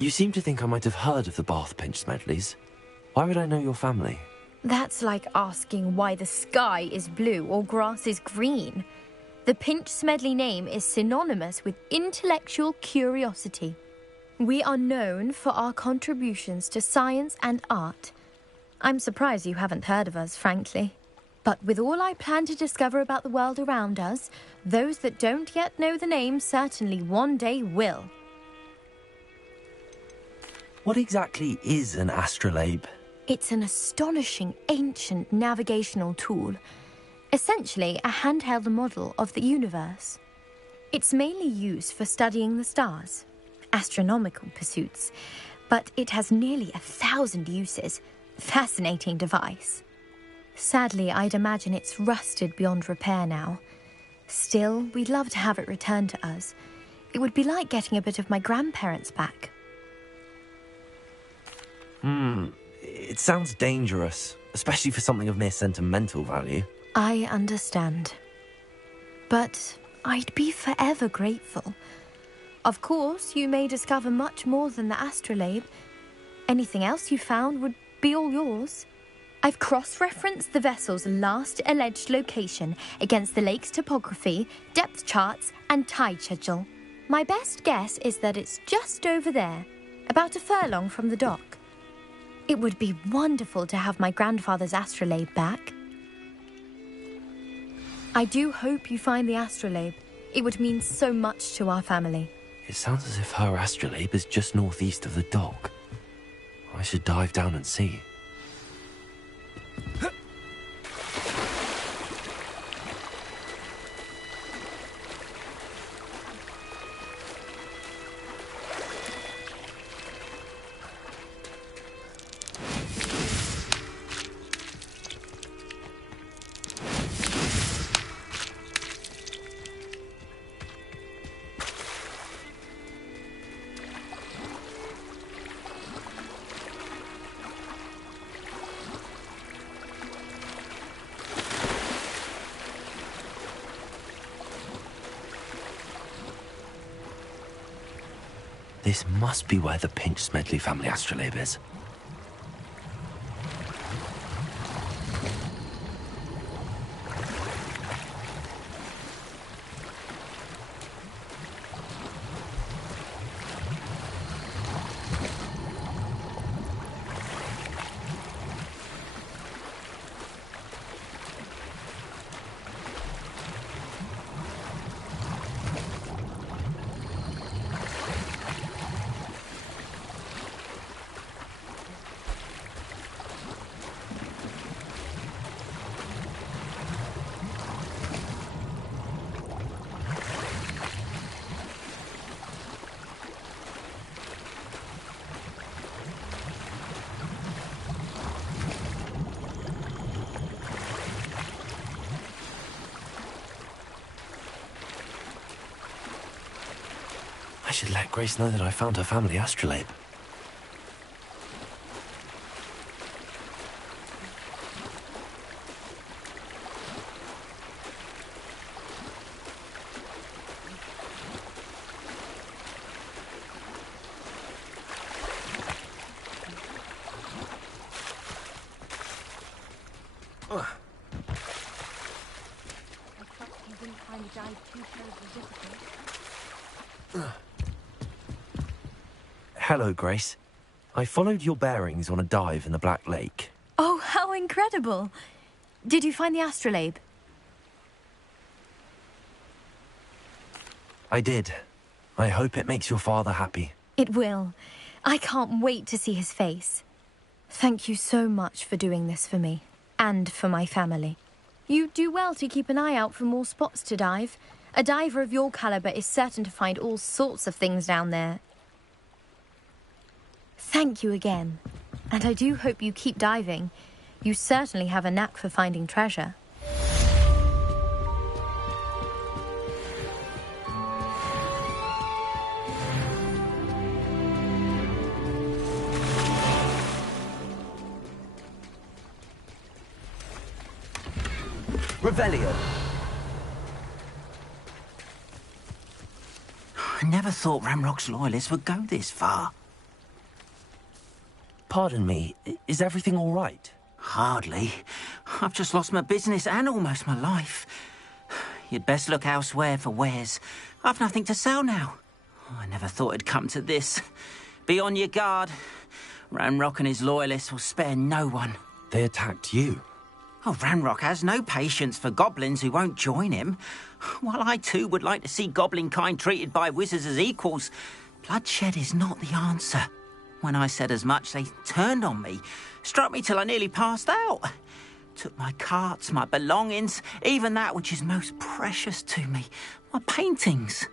You seem to think I might have heard of the Bath Pinch Smedleys. Why would I know your family? That's like asking why the sky is blue or grass is green. The Pinch Smedley name is synonymous with intellectual curiosity. We are known for our contributions to science and art. I'm surprised you haven't heard of us, frankly. But with all I plan to discover about the world around us, those that don't yet know the name certainly one day will. What exactly is an astrolabe? It's an astonishing ancient navigational tool. Essentially a handheld model of the universe. It's mainly used for studying the stars, astronomical pursuits, but it has nearly 1,000 uses. Fascinating device. Sadly, I'd imagine it's rusted beyond repair now. Still, we'd love to have it returned to us. It would be like getting a bit of my grandparents back. It sounds dangerous, especially for something of mere sentimental value. I understand. But I'd be forever grateful. Of course, you may discover much more than the astrolabe. Anything else you found would be all yours. I've cross-referenced the vessel's last alleged location against the lake's topography, depth charts, and tide schedule. My best guess is that it's just over there, about a furlong from the dock. It would be wonderful to have my grandfather's astrolabe back. I do hope you find the astrolabe. It would mean so much to our family. It sounds as if her astrolabe is just northeast of the dock. I should dive down and see. This must be where the Pinch-Smedley family astrolabe is. I should let Grace know that I found her family astrolabe. Hello, Grace. I followed your bearings on a dive in the Black Lake. Oh, how incredible! Did you find the astrolabe? I did. I hope it makes your father happy. It will. I can't wait to see his face. Thank you so much for doing this for me, and for my family. You do well to keep an eye out for more spots to dive. A diver of your caliber is certain to find all sorts of things down there. Thank you again. And I do hope you keep diving. You certainly have a knack for finding treasure. Revelio. I never thought Ramrock's loyalists would go this far. Pardon me, is everything all right? Hardly. I've just lost my business and almost my life. You'd best look elsewhere for wares. I've nothing to sell now. I never thought it'd come to this. Be on your guard. Ramrock and his loyalists will spare no one. They attacked you? Oh, Ramrock has no patience for goblins who won't join him. While I too would like to see goblin kind treated by wizards as equals, bloodshed is not the answer. When I said as much, they turned on me, struck me till I nearly passed out. Took my carts, my belongings, even that which is most precious to me, my paintings.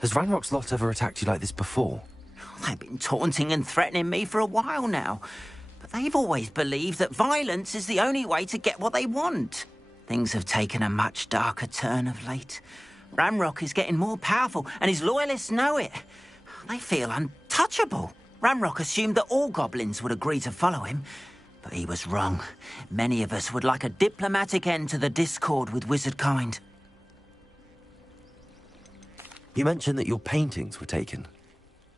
Has Ranrock's lot ever attacked you like this before? They've been taunting and threatening me for a while now. But they've always believed that violence is the only way to get what they want. Things have taken a much darker turn of late. Ranrock is getting more powerful, and his loyalists know it. They feel untouchable. Ranrock assumed that all goblins would agree to follow him, but he was wrong. Many of us would like a diplomatic end to the discord with wizardkind. You mentioned that your paintings were taken.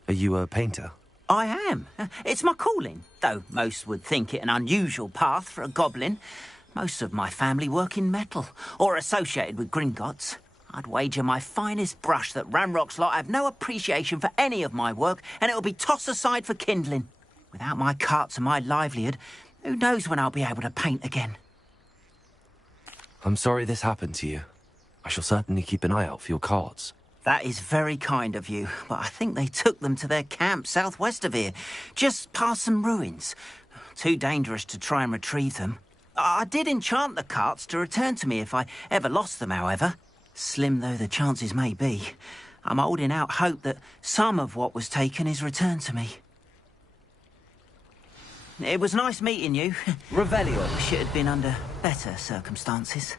Are you a painter? I am. It's my calling, though most would think it an unusual path for a goblin. Most of my family work in metal, or associated with Gringotts. I'd wager my finest brush that Ranrock's lot have no appreciation for any of my work, and it'll be tossed aside for kindling. Without my carts and my livelihood, who knows when I'll be able to paint again? I'm sorry this happened to you. I shall certainly keep an eye out for your cards. That is very kind of you, but I think they took them to their camp southwest of here, just past some ruins. Too dangerous to try and retrieve them. I did enchant the carts to return to me if I ever lost them, however. Slim though the chances may be, I'm holding out hope that some of what was taken is returned to me. It was nice meeting you. Revelio. Wish it had been under better circumstances.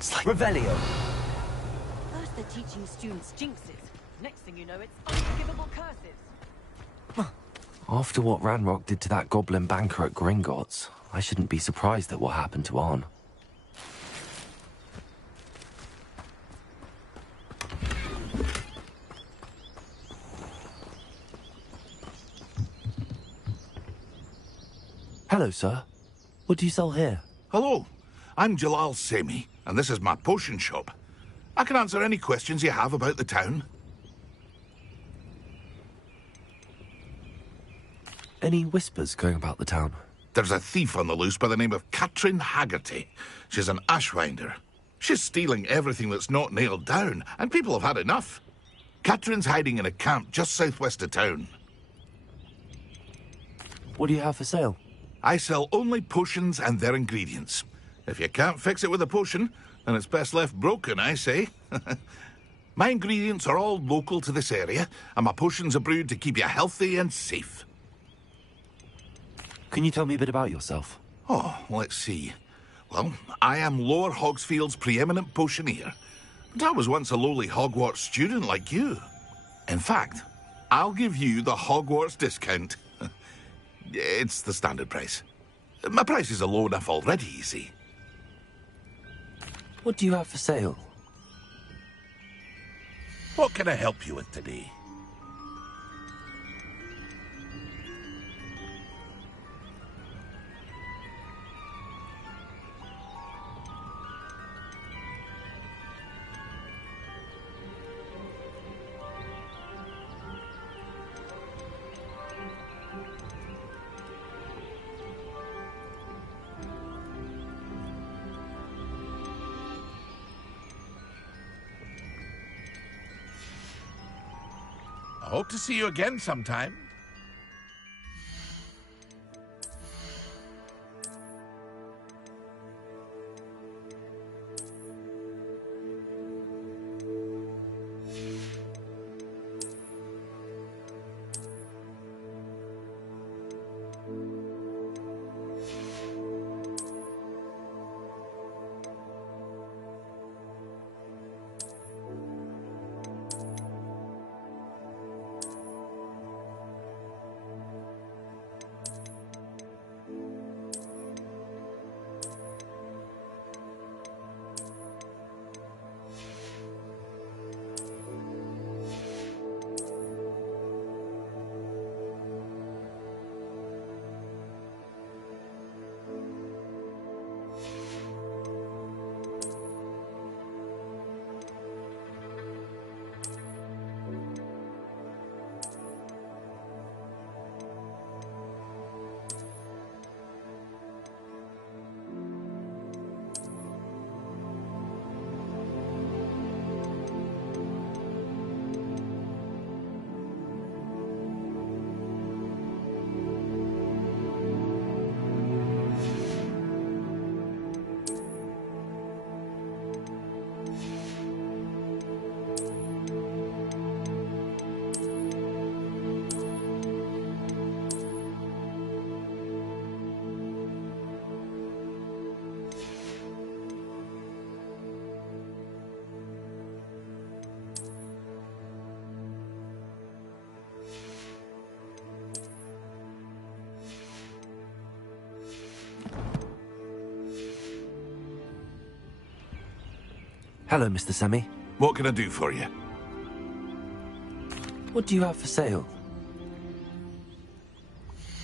It's like Revelio. First they're teaching students jinxes. Next thing you know, it's unforgivable curses. After what Ranrock did to that goblin banker at Gringotts, I shouldn't be surprised at what happened to Arn. Hello, sir. What do you sell here? Hello, I'm Jalal Semi, and this is my potion shop. I can answer any questions you have about the town. Any whispers going about the town? There's a thief on the loose by the name of Katrin Haggerty. She's an ashwinder. She's stealing everything that's not nailed down, and people have had enough. Katrin's hiding in a camp just southwest of town. What do you have for sale? I sell only potions and their ingredients. If you can't fix it with a potion, then it's best left broken, I say. My ingredients are all local to this area, and my potions are brewed to keep you healthy and safe. Can you tell me a bit about yourself? Oh, let's see. Well, I am Lower Hogsfield's preeminent potioneer. But I was once a lowly Hogwarts student like you. In fact, I'll give you the Hogwarts discount. It's the standard price. My prices are low enough already, you see. What do you have for sale? What can I help you with today? I hope to see you again sometime. Hello, Mr. Semi. What can I do for you? What do you have for sale?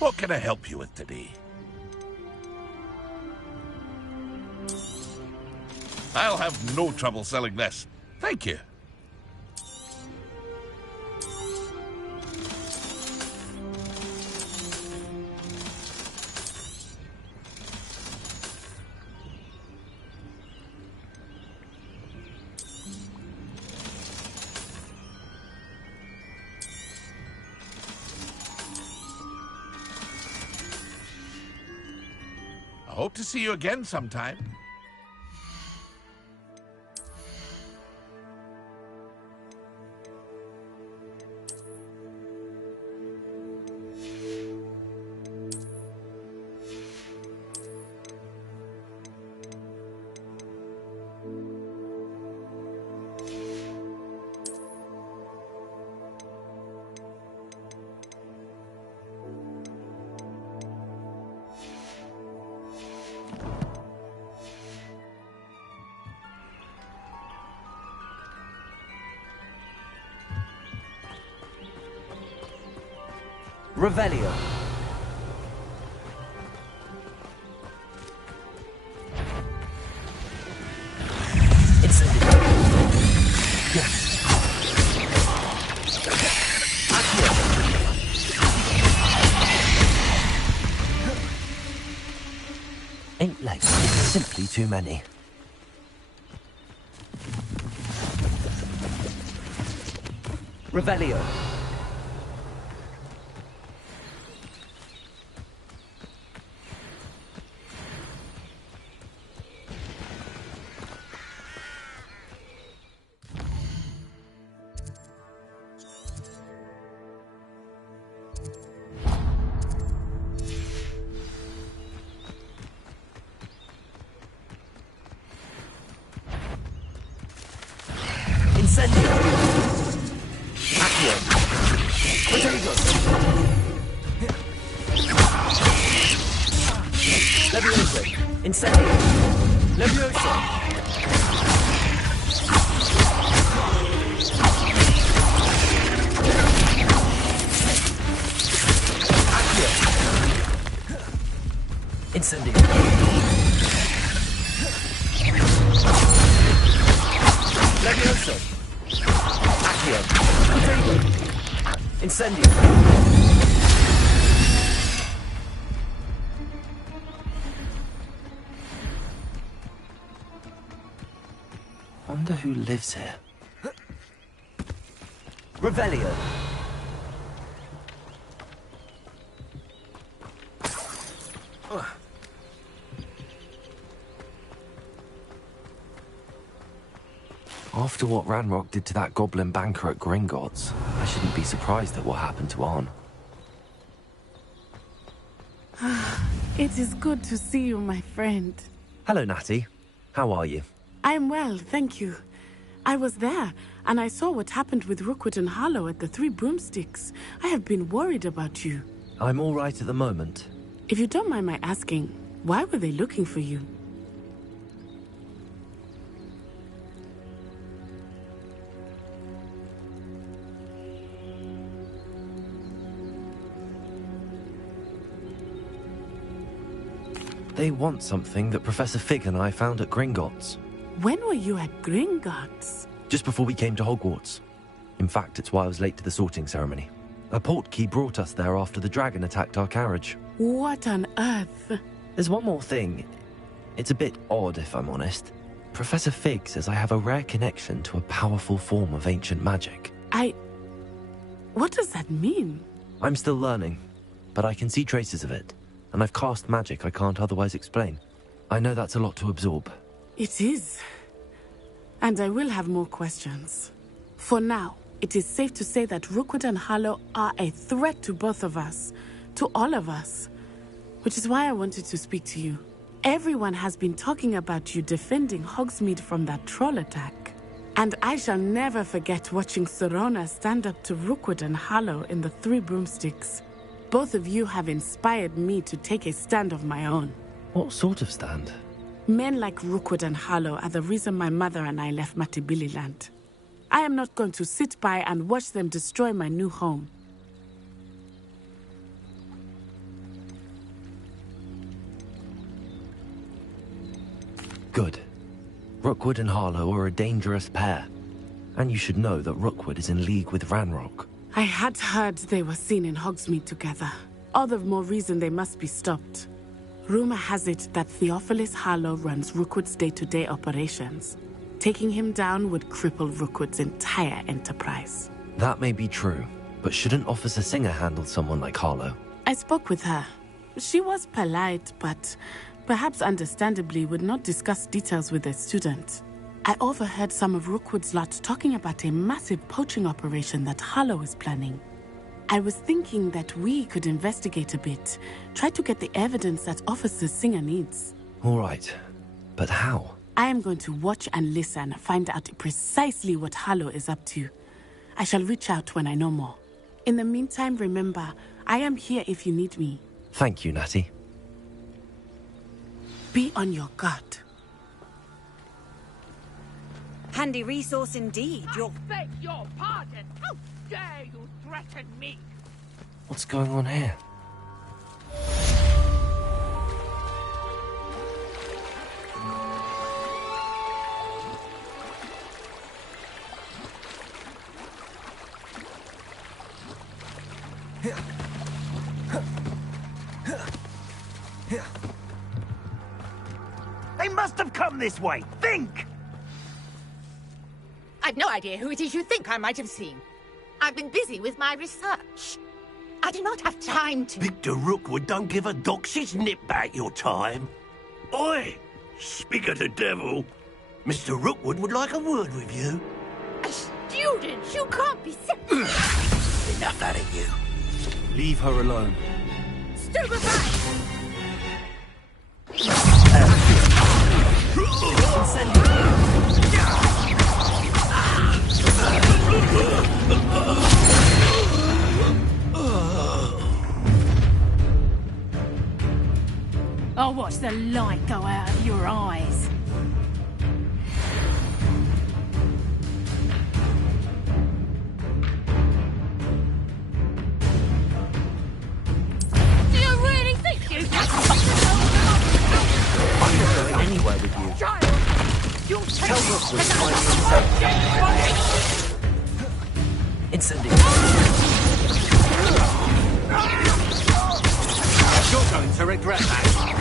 What can I help you with today? I'll have no trouble selling this. Thank you. I hope to see you again sometime. Revelio. Incendio. Yes. Accio. 8 legs is simply too many. Revelio. Incendio. Accio. Potato. Levioso. Incendio. Levioso. Accio. Incendio. Levioso. Accio. Potato. Incendio. Wonder who lives here. Revelio. After what Ranrock did to that goblin banker at Gringotts, I shouldn't be surprised at what happened to Arn. It is good to see you, my friend. Hello, Natty. How are you? I'm well, thank you. I was there, and I saw what happened with Rookwood and Harlow at the Three Broomsticks. I have been worried about you. I'm all right at the moment. If you don't mind my asking, why were they looking for you? They want something that Professor Fig and I found at Gringotts. When were you at Gringotts? Just before we came to Hogwarts. In fact, it's why I was late to the sorting ceremony. A portkey brought us there after the dragon attacked our carriage. What on earth? There's one more thing. It's a bit odd, if I'm honest. Professor Fig says I have a rare connection to a powerful form of ancient magic. What does that mean? I'm still learning, but I can see traces of it. And I've cast magic I can't otherwise explain. I know that's a lot to absorb. It is. And I will have more questions. For now, it is safe to say that Rookwood and Harlow are a threat to both of us. To all of us. Which is why I wanted to speak to you. Everyone has been talking about you defending Hogsmeade from that troll attack. And I shall never forget watching Serona stand up to Rookwood and Harlow in the Three Broomsticks. Both of you have inspired me to take a stand of my own. What sort of stand? Men like Rookwood and Harlow are the reason my mother and I left Matabeleland. I am not going to sit by and watch them destroy my new home. Good. Rookwood and Harlow are a dangerous pair. And you should know that Rookwood is in league with Ranrock. I had heard they were seen in Hogsmeade together. All the more reason they must be stopped. Rumor has it that Theophilus Harlow runs Rookwood's day-to-day operations. Taking him down would cripple Rookwood's entire enterprise. That may be true, but shouldn't Officer Singer handle someone like Harlow? I spoke with her. She was polite, but perhaps understandably would not discuss details with a student. I overheard some of Rookwood's lot talking about a massive poaching operation that Harlow is planning. I was thinking that we could investigate a bit, try to get the evidence that Officer Singer needs. All right, but how? I am going to watch and listen, find out precisely what Harlow is up to. I shall reach out when I know more. In the meantime, remember, I am here if you need me. Thank you, Natty. Be on your guard. Handy resource indeed. I beg your pardon. How dare you threaten me? What's going on here? They must have come this way. Think! I've no idea who it is you think I might have seen. I've been busy with my research. I do not have time to... Victor Rookwood don't give a doxy's nip back your time. Oi! Speak of the devil. Mr. Rookwood would like a word with you. A student? You can't be Enough out of you. Leave her alone. Stupefy! I'll watch the light go out of your eyes. Do you really think you can... I'm not going anywhere with you. Child! You'll take Tell Rookwood to find me Incendiary. You're going to regret that.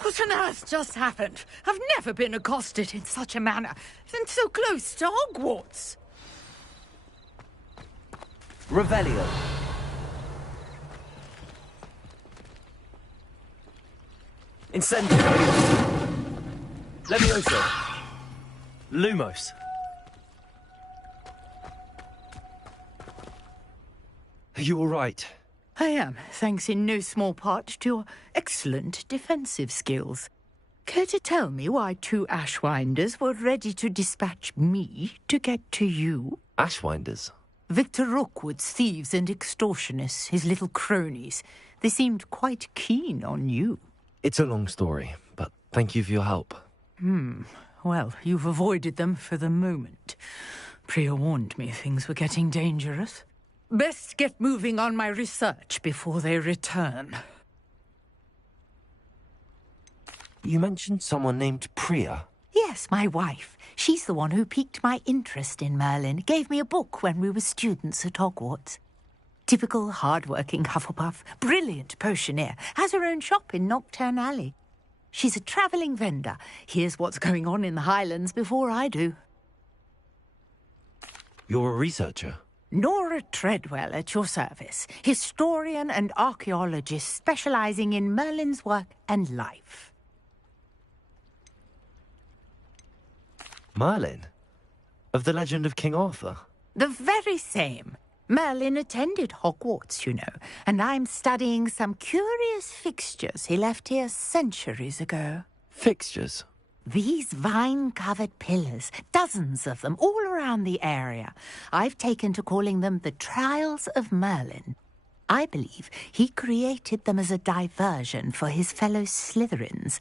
What on earth just happened? I've never been accosted in such a manner, and so close to Hogwarts. Revelio. Incendiary. Levioso. Lumos. Are you all right? I am, thanks in no small part to your excellent defensive skills. Care to tell me why 2 Ashwinders were ready to dispatch me to get to you? Ashwinders? Victor Rookwood's thieves and extortionists, his little cronies. They seemed quite keen on you. It's a long story, but thank you for your help. Well, you've avoided them for the moment. Priya warned me things were getting dangerous. Best get moving on my research before they return. You mentioned someone named Priya. Yes, my wife. She's the one who piqued my interest in Merlin. Gave me a book when we were students at Hogwarts. Typical hard-working Hufflepuff, brilliant potioneer, has her own shop in Nocturne Alley. She's a travelling vendor. Hears what's going on in the Highlands before I do. You're a researcher? Nora Treadwell at your service. Historian and archaeologist specialising in Merlin's work and life. Merlin? Of the legend of King Arthur? The very same. Merlin attended Hogwarts, you know, and I'm studying some curious fixtures he left here centuries ago. Fixtures? These vine-covered pillars, dozens of them, all around the area. I've taken to calling them the Trials of Merlin. I believe he created them as a diversion for his fellow Slytherins.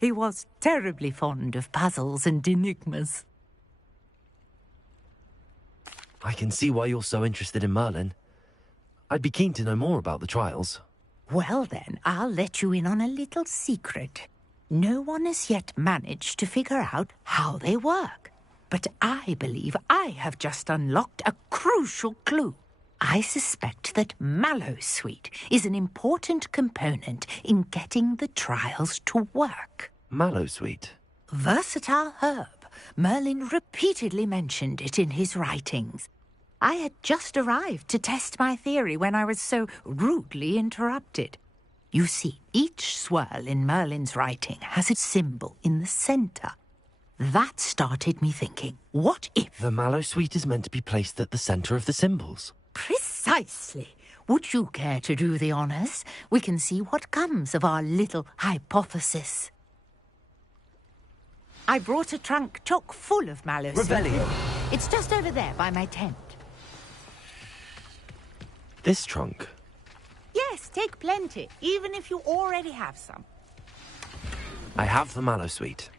He was terribly fond of puzzles and enigmas. I can see why you're so interested in Merlin. I'd be keen to know more about the trials. Well then, I'll let you in on a little secret. No one has yet managed to figure out how they work. But I believe I have just unlocked a crucial clue. I suspect that Mallowsweet is an important component in getting the trials to work. Mallowsweet? Versatile herb. Merlin repeatedly mentioned it in his writings. I had just arrived to test my theory when I was so rudely interrupted. You see, each swirl in Merlin's writing has a symbol in the centre. That started me thinking, what if... The Mallowsweet is meant to be placed at the centre of the symbols. Precisely. Would you care to do the honours? We can see what comes of our little hypothesis. I brought a trunk chock full of Mallowsweet. Revelio. It's just over there by my tent. This trunk? Yes. Yes, take plenty, even if you already have some. I have the mallow sweet.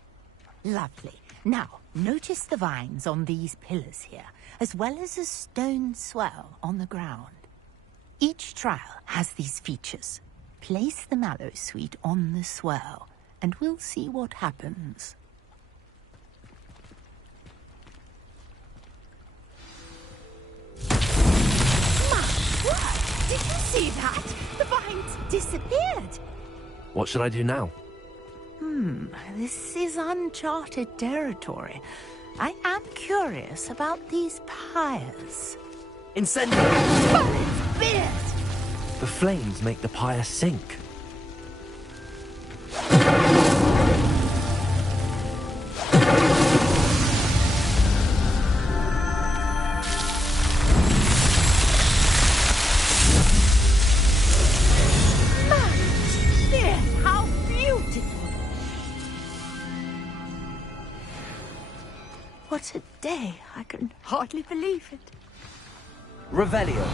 Lovely. Now, notice the vines on these pillars here, as well as a stone swell on the ground. Each trial has these features. Place the mallow sweet on the swell, and we'll see what happens. Did you see that? The vines disappeared. What should I do now? This is uncharted territory. I am curious about these pyres. Incendio! Oh, it's fierce! The flames make the pyre sink. What a day. I can hardly believe it. Revelio.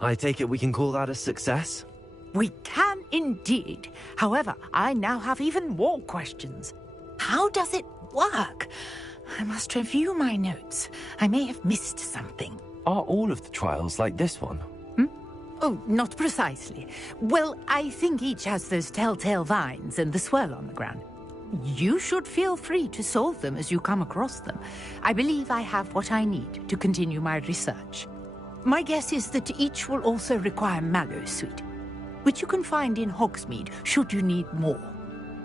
I take it we can call that a success? We can indeed. However, I now have even more questions. How does it work? I must review my notes. I may have missed something. Are all of the trials like this one? Oh, not precisely. Well, I think each has those telltale vines and the swirl on the ground. You should feel free to solve them as you come across them. I believe I have what I need to continue my research. My guess is that each will also require mallow sweet, which you can find in Hogsmeade should you need more.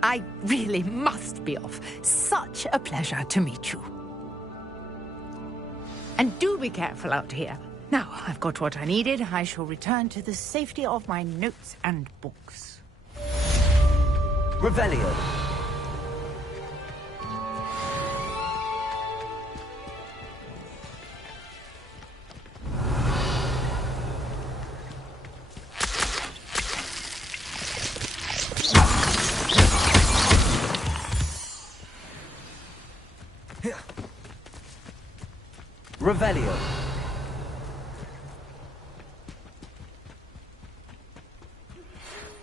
I really must be off. Such a pleasure to meet you. And do be careful out here. Now, I've got what I needed. I shall return to the safety of my notes and books. Revelio. Revelio.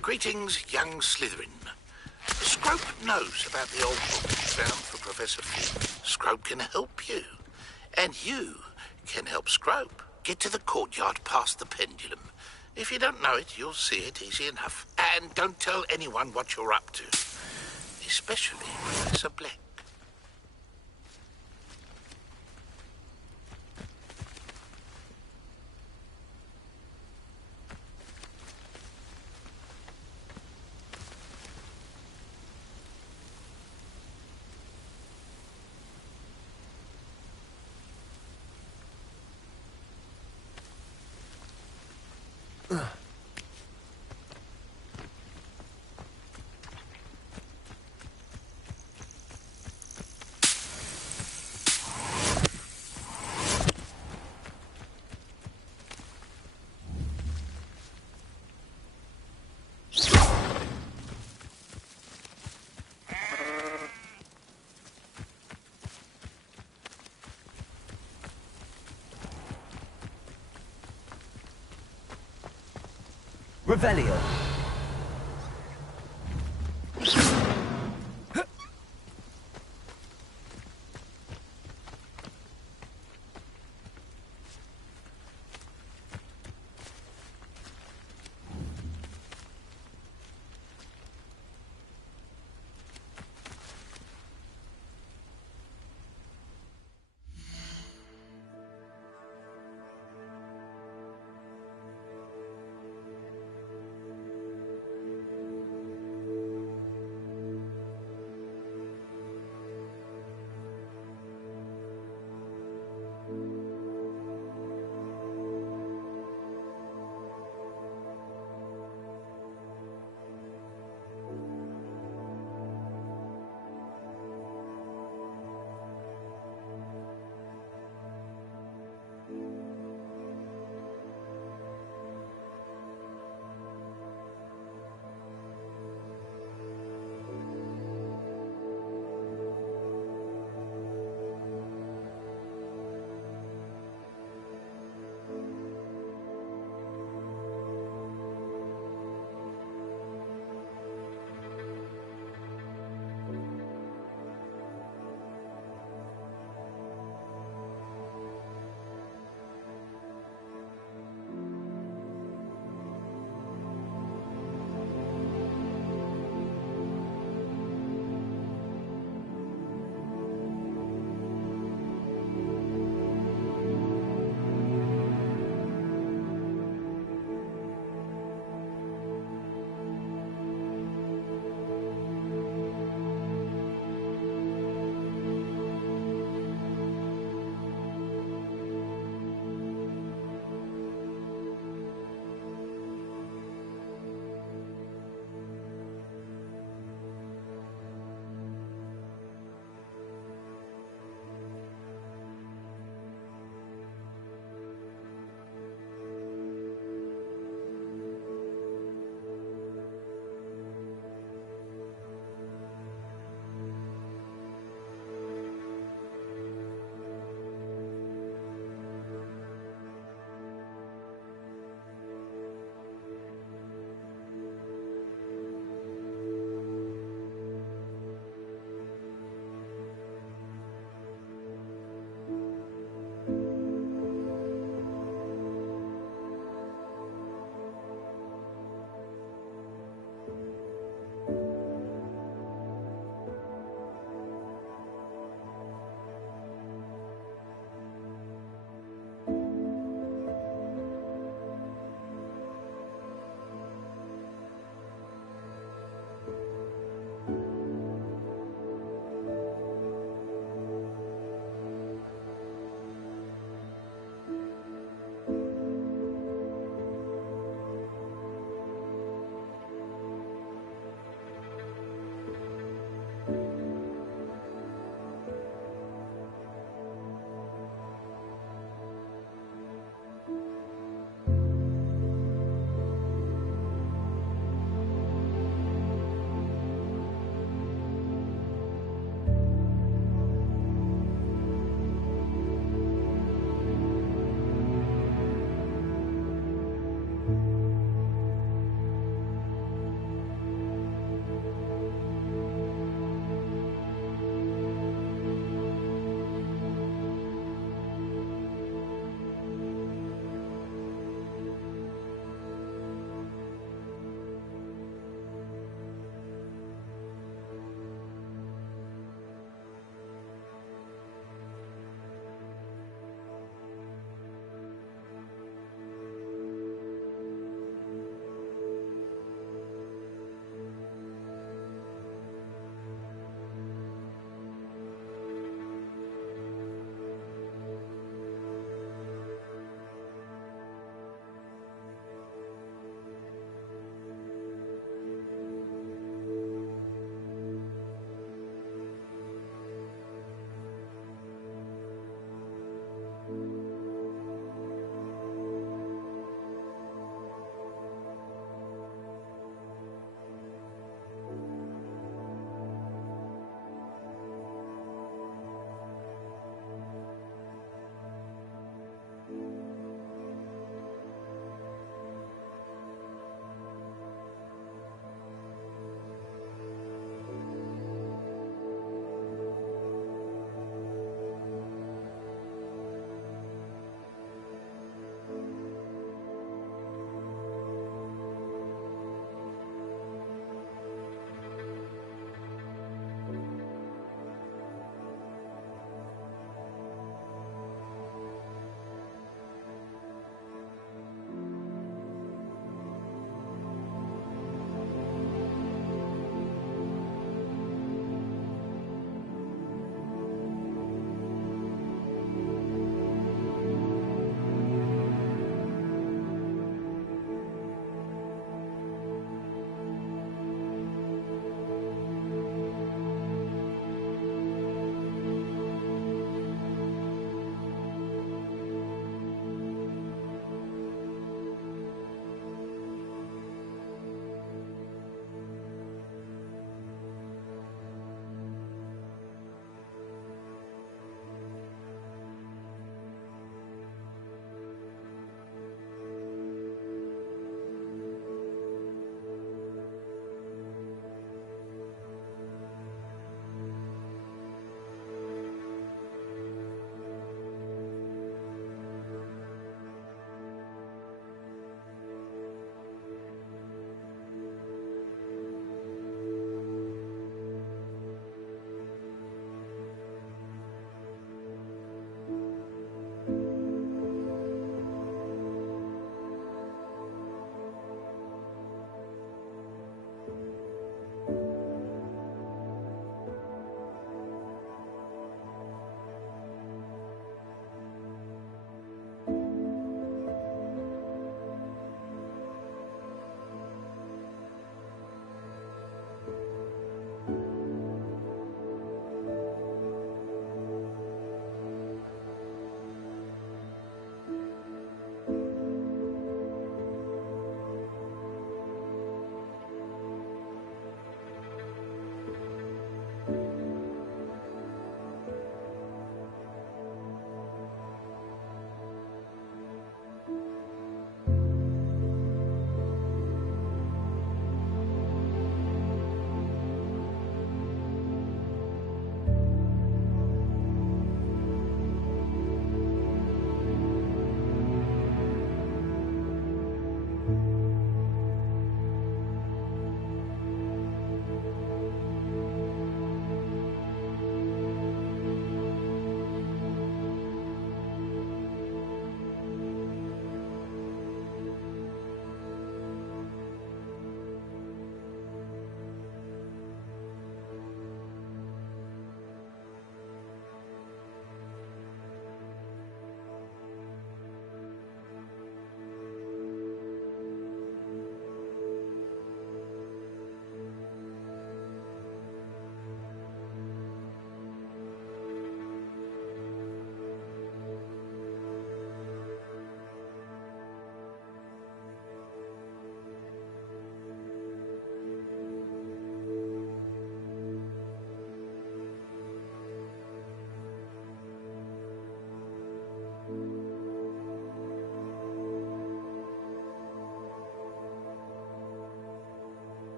Greetings, young Slytherin. Scrope knows about the old book you found for Professor Flynn. Scrope can help you. And you can help Scrope get to the courtyard past the pendulum. If you don't know it, you'll see it easy enough. And don't tell anyone what you're up to. Especially Professor Black. Revelio.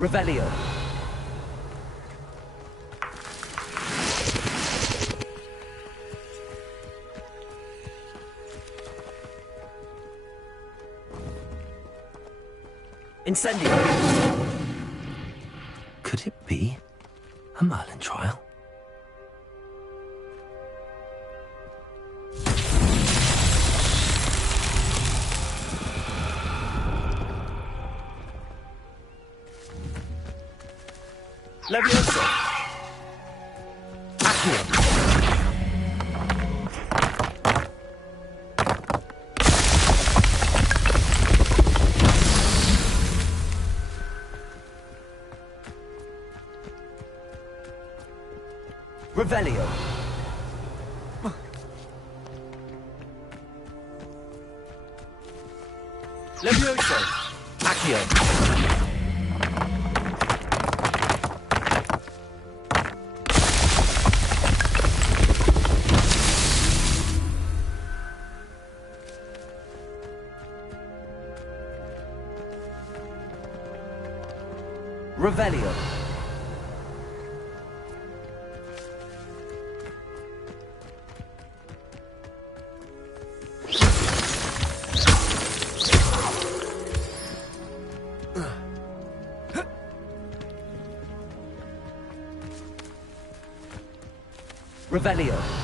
Revelio. Incendio. Could it be a Merlin trial? Levioso. Accio. Revelio. Levioso. Accio. Revelio. Revelio.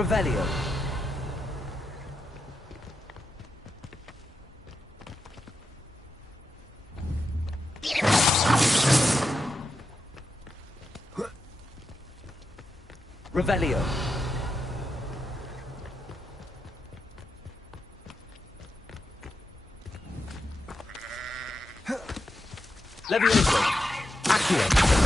Revelio. Revelio. Levioso. Accio.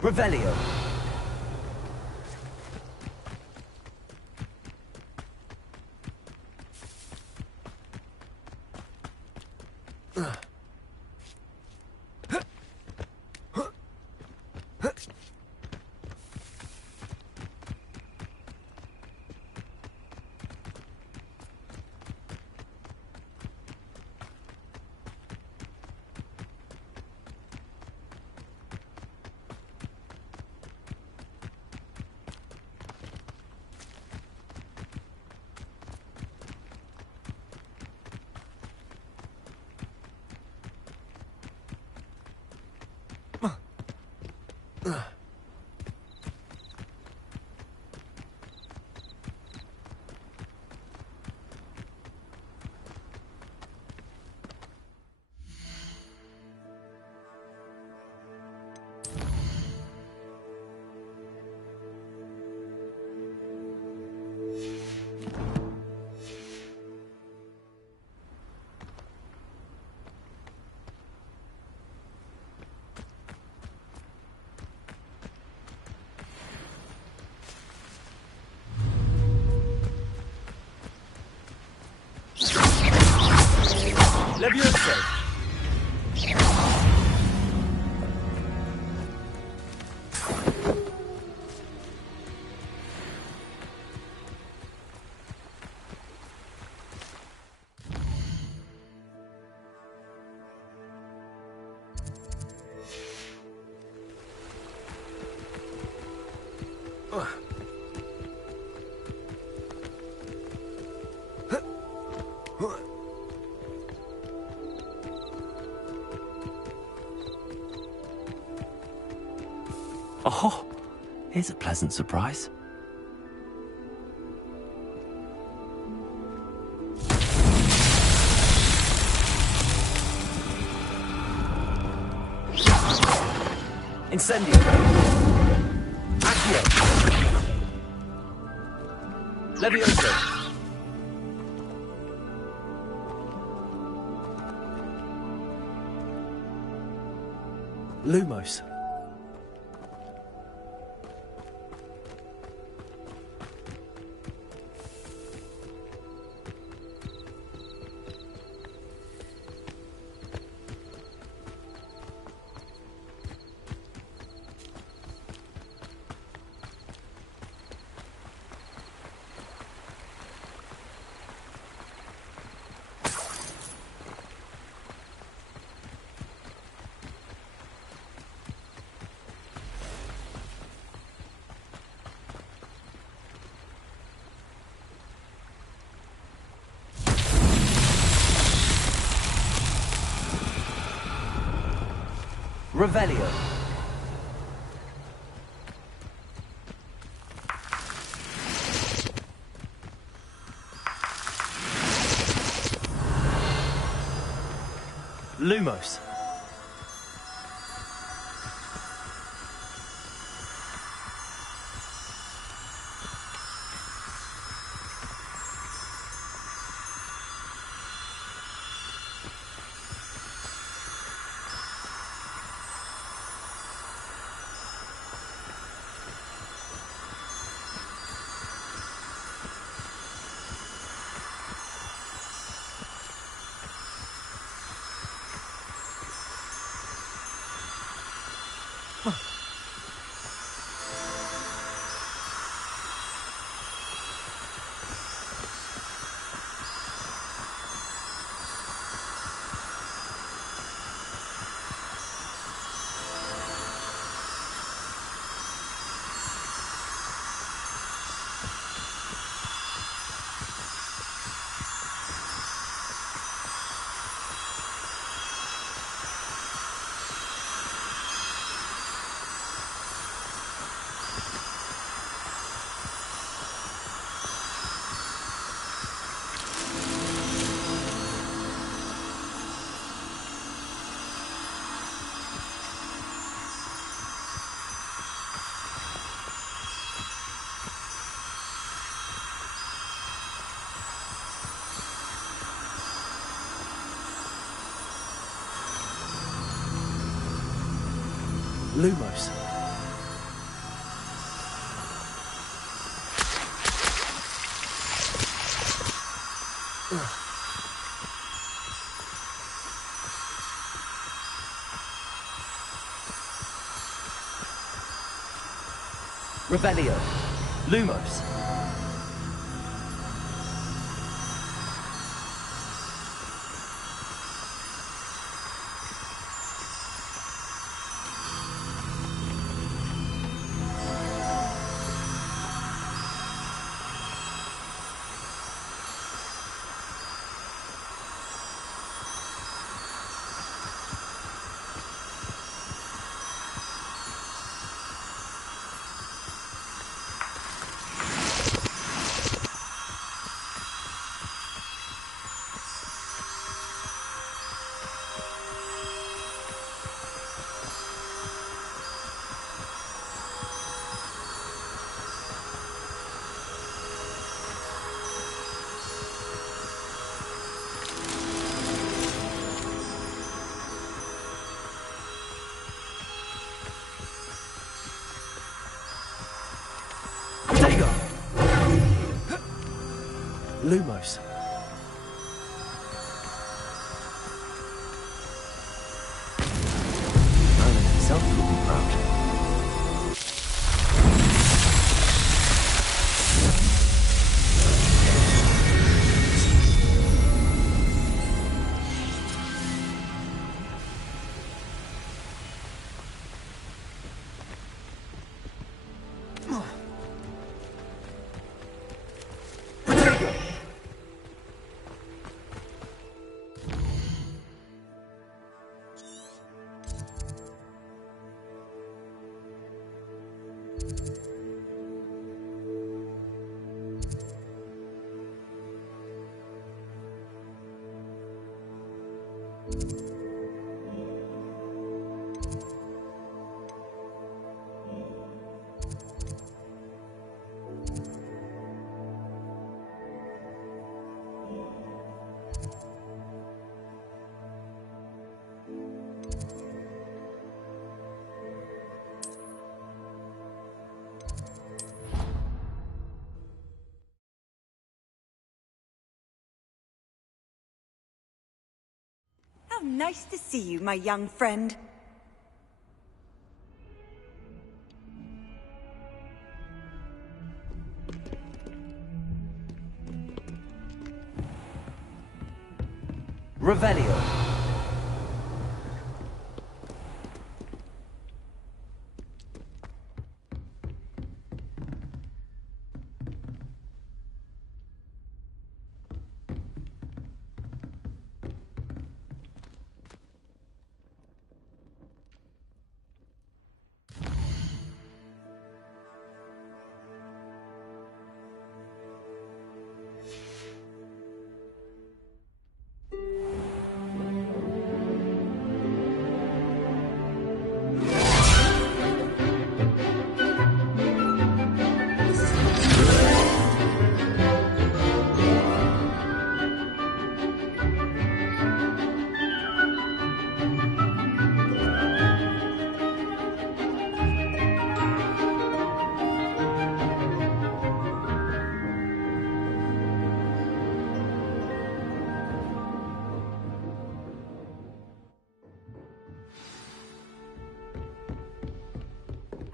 Revelio. Levioso. Oh, here's a pleasant surprise. Incendio. Accio. Levioso. Lumos. Revelio. Lumos. Lumos. Revelio. Lumos. Lumos. Merlin himself would be proud. How nice to see you, my young friend. Revelio.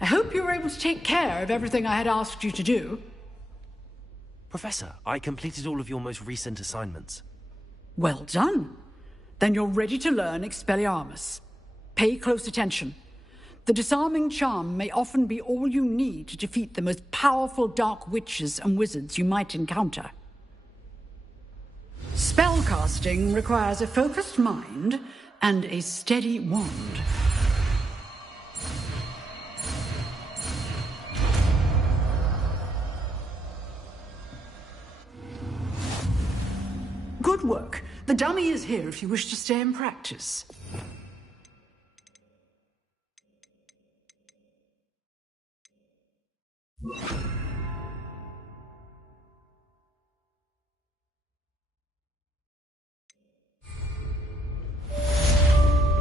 I hope you were able to take care of everything I had asked you to do. Professor, I completed all of your most recent assignments. Well done. Then you're ready to learn Expelliarmus. Pay close attention. The disarming charm may often be all you need to defeat the most powerful dark witches and wizards you might encounter. Spellcasting requires a focused mind and a steady wand. Good work. The dummy is here if you wish to stay and practice.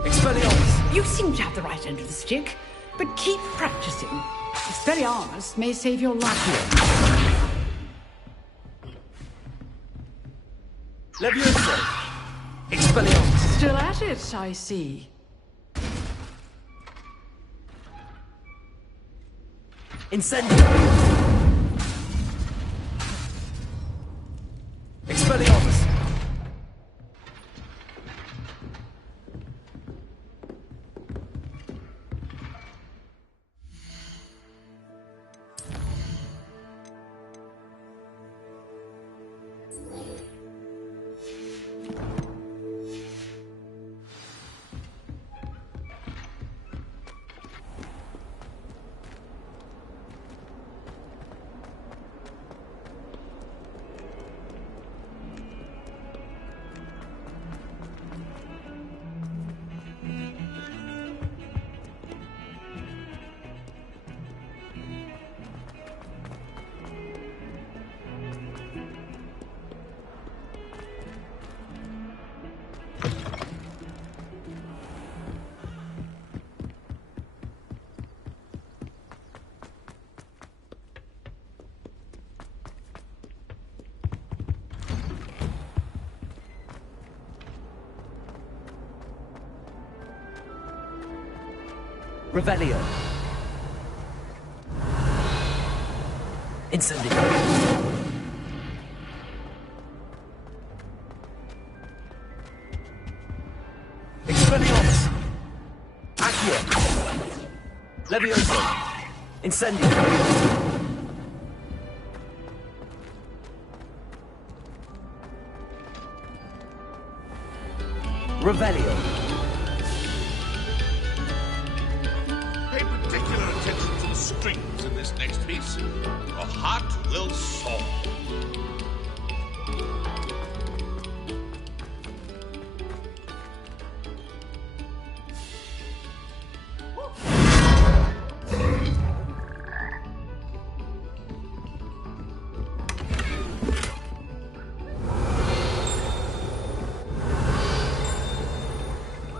Expelliarmus! You seem to have the right end of the stick. But keep practicing. Expelliarmus may save your life. Leviosa! Expelliarmus! Still at it, I see. Incendio! Expelliarmus! Revelio. Incendio. Expelliarmus. Accio. Levioso. Incendio. Revelio. Pay particular attention to the strings in this next piece. Your heart will soar.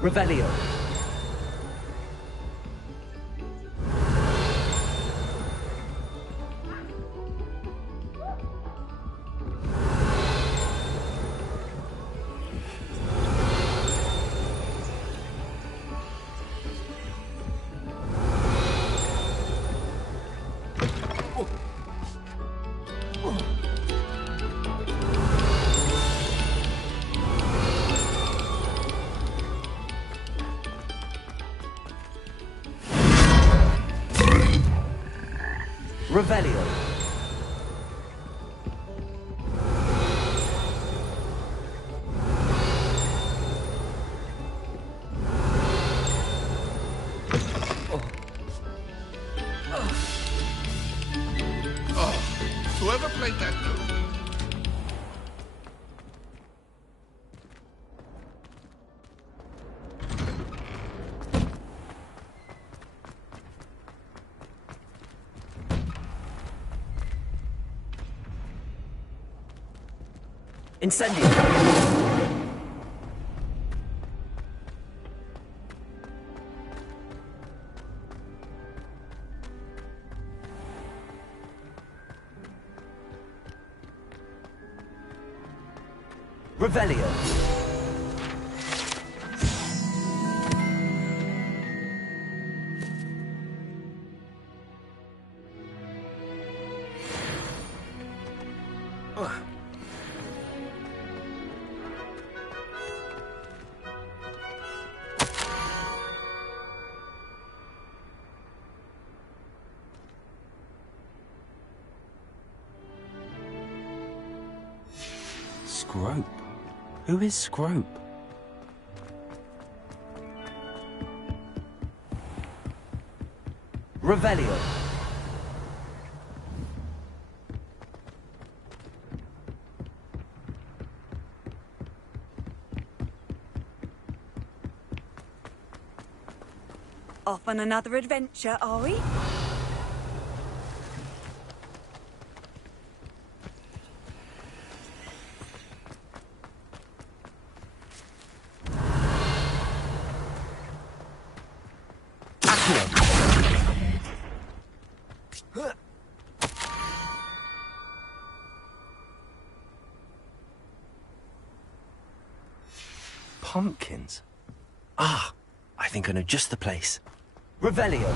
Revelio. Revelio. Oh, whoever played that note. Incendio. Revelio. Scrope? Who is Scrope? Revelio. Off on another adventure, are we? Accio. pumpkins. Ah, I think I know just the place. Revelio.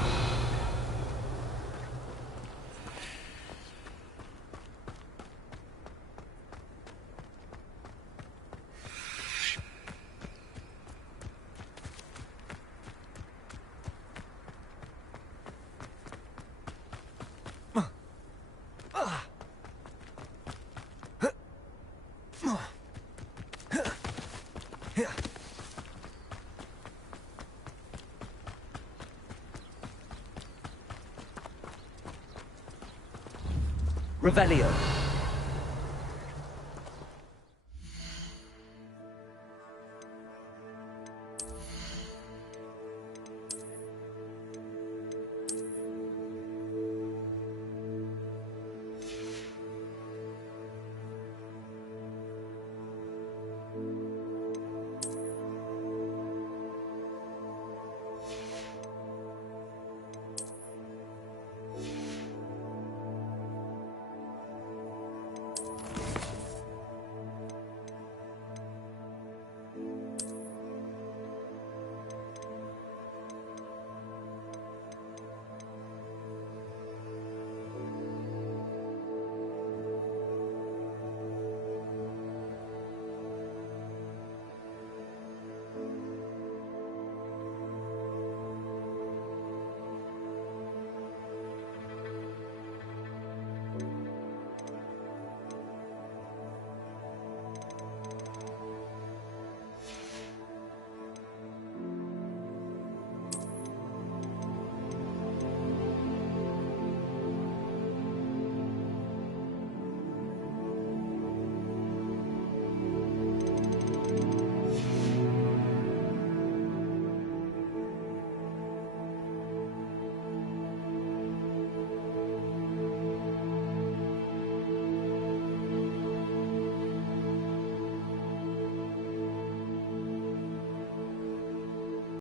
Revelio.